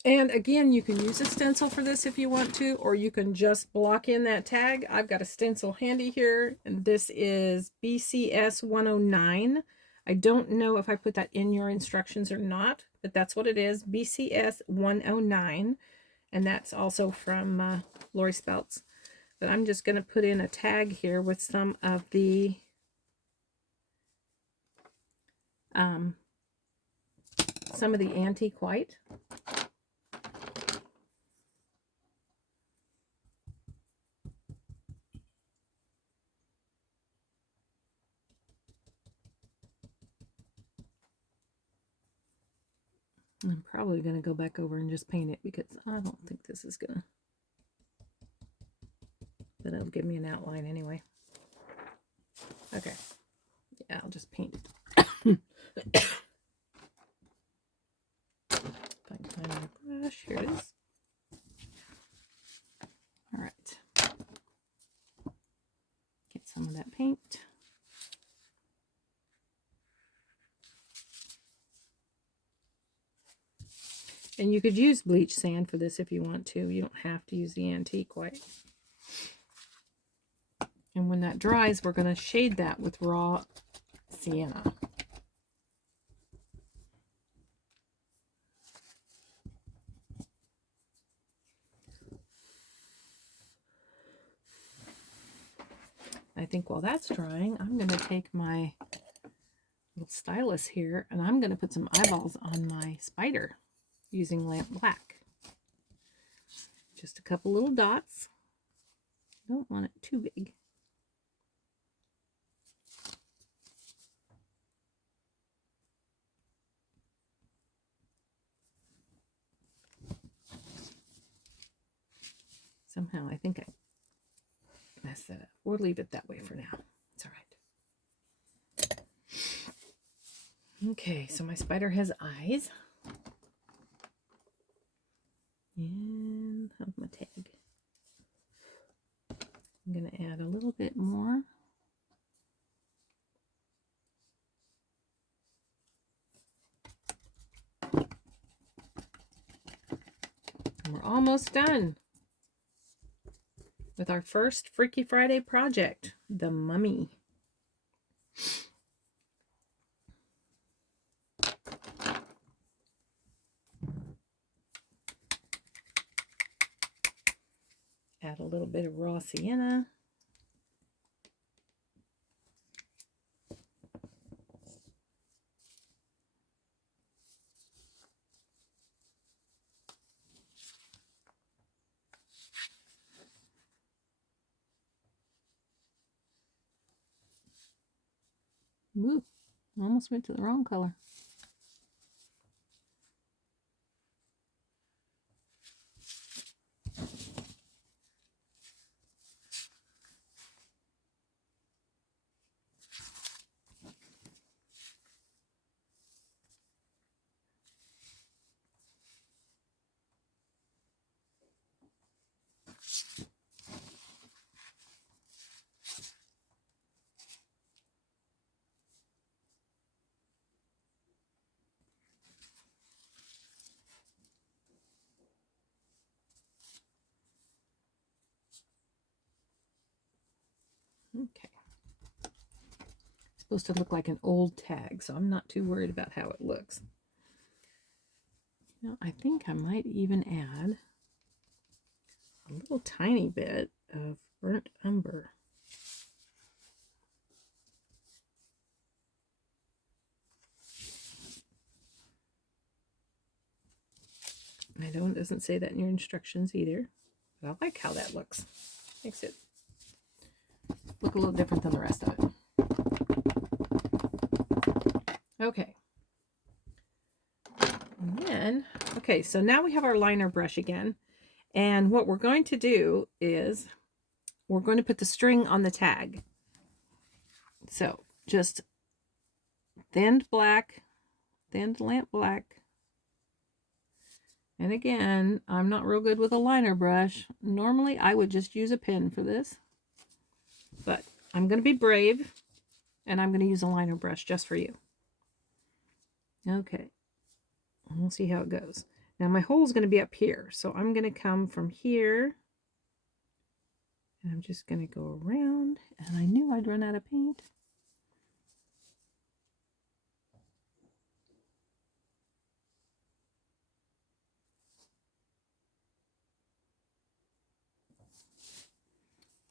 And again, you can use a stencil for this if you want to, or you can just block in that tag. I've got a stencil handy here, and this is BCS 109. I don't know if I put that in your instructions or not, but that's what it is, BCS 109. And that's also from Laurie Speltz. But I'm just going to put in a tag here with some of the antique white. I'm probably going to go back over and just paint it because I don't think this is going to, but it'll give me an outline anyway. Okay. Yeah, I'll just paint it. If I can find my brush, here it is. All right. Get some of that paint. And you could use bleach sand for this if you want to. You don't have to use the antique white. And when that dries, we're going to shade that with raw sienna. I think while that's drying, I'm going to take my little stylus here and I'm going to put some eyeballs on my spider using lamp black. Just a couple little dots. Don't want it too big. Somehow I think I messed that up. We'll leave it that way for now. It's all right. Okay, so my spider has eyes. And how's my tag? I'm going to add a little bit more. And we're almost done with our first Freaky Friday project, the mummy. Add a little bit of raw sienna. Ooh, almost went to the wrong color. Okay. It's supposed to look like an old tag, so I'm not too worried about how it looks. Now, I think I might even add a little tiny bit of burnt umber. It doesn't say that in your instructions either, but I like how that looks. Makes it look a little different than the rest of it. Okay. And then, okay, so now we have our liner brush again. And what we're going to do is we're going to put the string on the tag. So just thinned black, thinned lamp black. And again, I'm not real good with a liner brush. Normally, I would just use a pen for this. But I'm going to be brave, and I'm going to use a liner brush just for you. Okay. We'll see how it goes. Now, my hole is going to be up here. So I'm going to come from here. And I'm just going to go around. And I knew I'd run out of paint.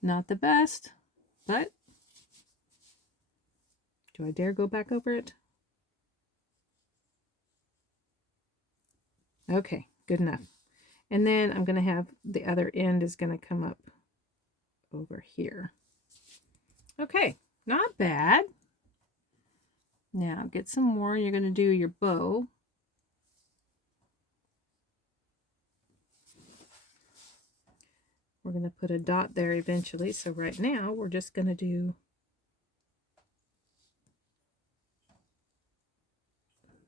Not the best, but do I dare go back over it? Okay, good enough. And then I'm going to have the other end is going to come up over here. Okay, not bad. Now get some more. You're going to do your bow. We're going to put a dot there eventually. So right now we're just going to do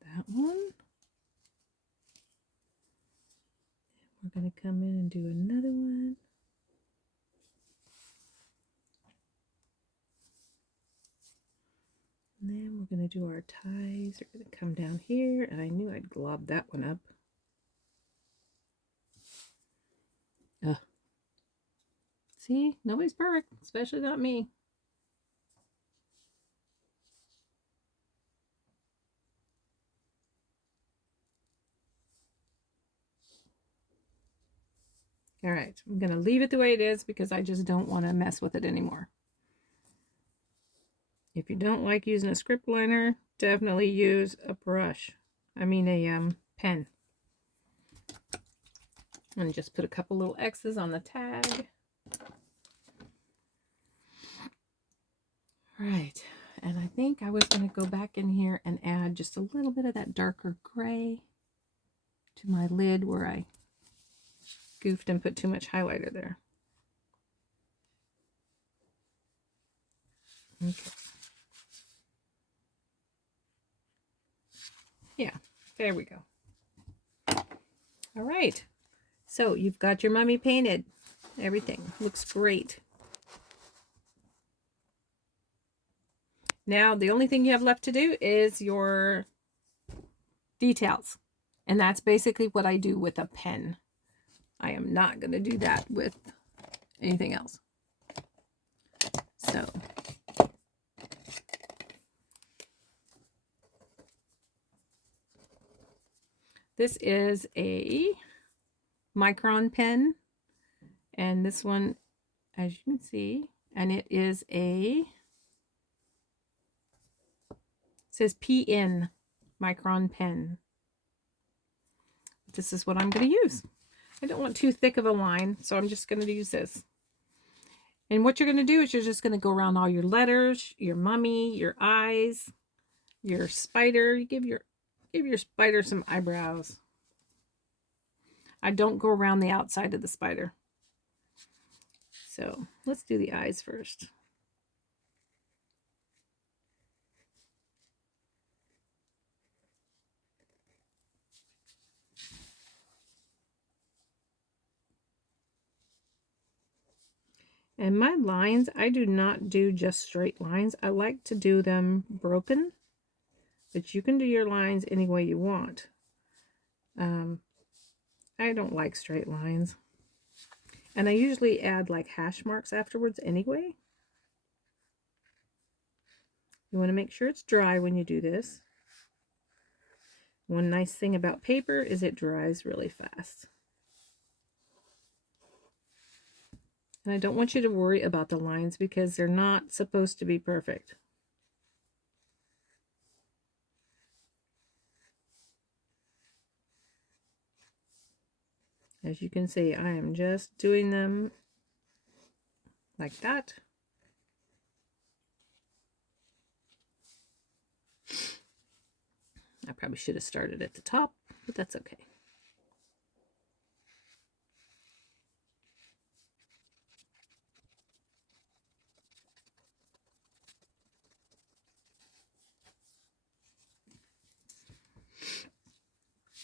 that one. We're going to come in and do another one. And then we're going to do our ties. We're going to come down here, and I knew I'd glob that one up. See, nobody's perfect, especially not me. All right, I'm going to leave it the way it is because I just don't want to mess with it anymore. If you don't like using a script liner, definitely use a brush. I mean a pen. And just put a couple little X's on the tag. All right, and I think I was going to go back in here and add just a little bit of that darker gray to my lid where I goofed and put too much highlighter there. Okay. Yeah, there we go. All right, so you've got your mummy painted. Everything looks great. Now, the only thing you have left to do is your details. And that's basically what I do with a pen. I am not going to do that with anything else. So, this is a micron pen. And this one, as you can see, and it is a... It says PN micron pen. This is what I'm going to use. I don't want too thick of a line, so I'm just going to use this. And what you're going to do is you're just going to go around all your letters, your mummy, your eyes, your spider. You give your spider some eyebrows. I don't go around the outside of the spider. So let's do the eyes first. And my lines, I do not do just straight lines. I like to do them broken, but you can do your lines any way you want. I don't like straight lines. And I usually add like hash marks afterwards anyway. You want to make sure it's dry when you do this. One nice thing about paper is it dries really fast. And I don't want you to worry about the lines because they're not supposed to be perfect. As you can see, I am just doing them like that. I probably should have started at the top, but that's okay.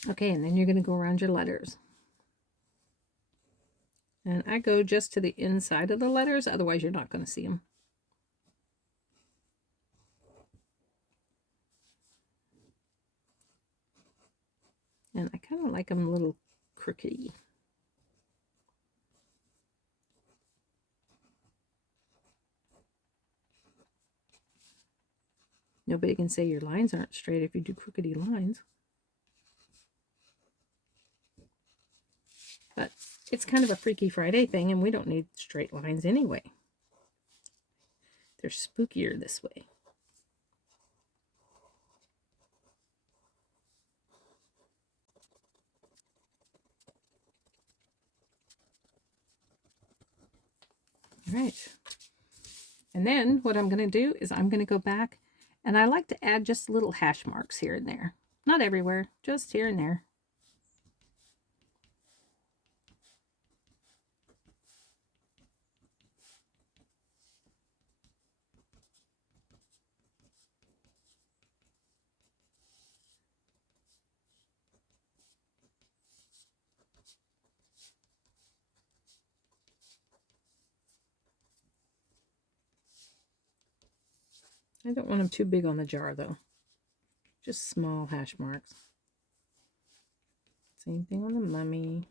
Okay, and then you're going to go around your letters. And I go just to the inside of the letters, otherwise you're not going to see them. And I kind of like them a little crookedy. Nobody can say your lines aren't straight if you do crookedy lines. But it's kind of a Freaky Friday thing, and we don't need straight lines anyway. They're spookier this way. All right. And then what I'm going to do is I'm going to go back, and I like to add just little hash marks here and there. Not everywhere, just here and there. I don't want them too big on the jar though. Just small hash marks. Same thing on the mummy.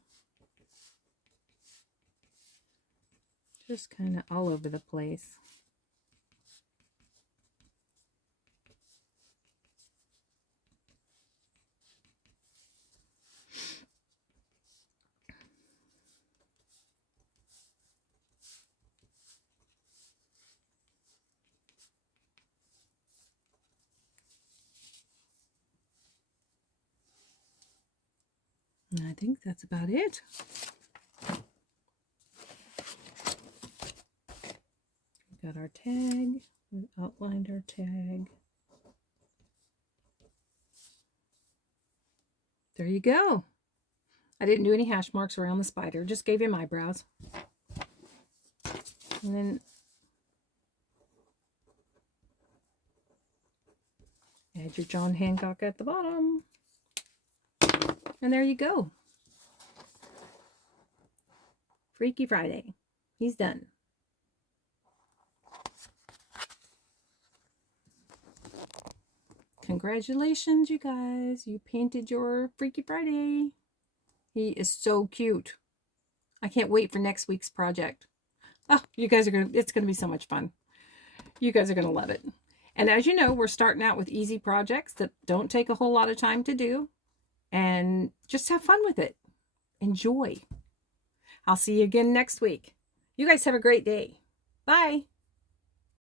Just kind of all over the place. And I think that's about it. We got our tag. We outlined our tag. There you go. I didn't do any hash marks around the spider. Just gave him eyebrows. And then add your John Hancock at the bottom. And there you go. Freaky Friday. He's done. Congratulations, you guys. You painted your Freaky Friday. He is so cute. I can't wait for next week's project. Oh, you guys are it's going to be so much fun. You guys are going to love it. And as you know, we're starting out with easy projects that don't take a whole lot of time to do. And just have fun with it. Enjoy. I'll see you again next week. You guys have a great day. Bye.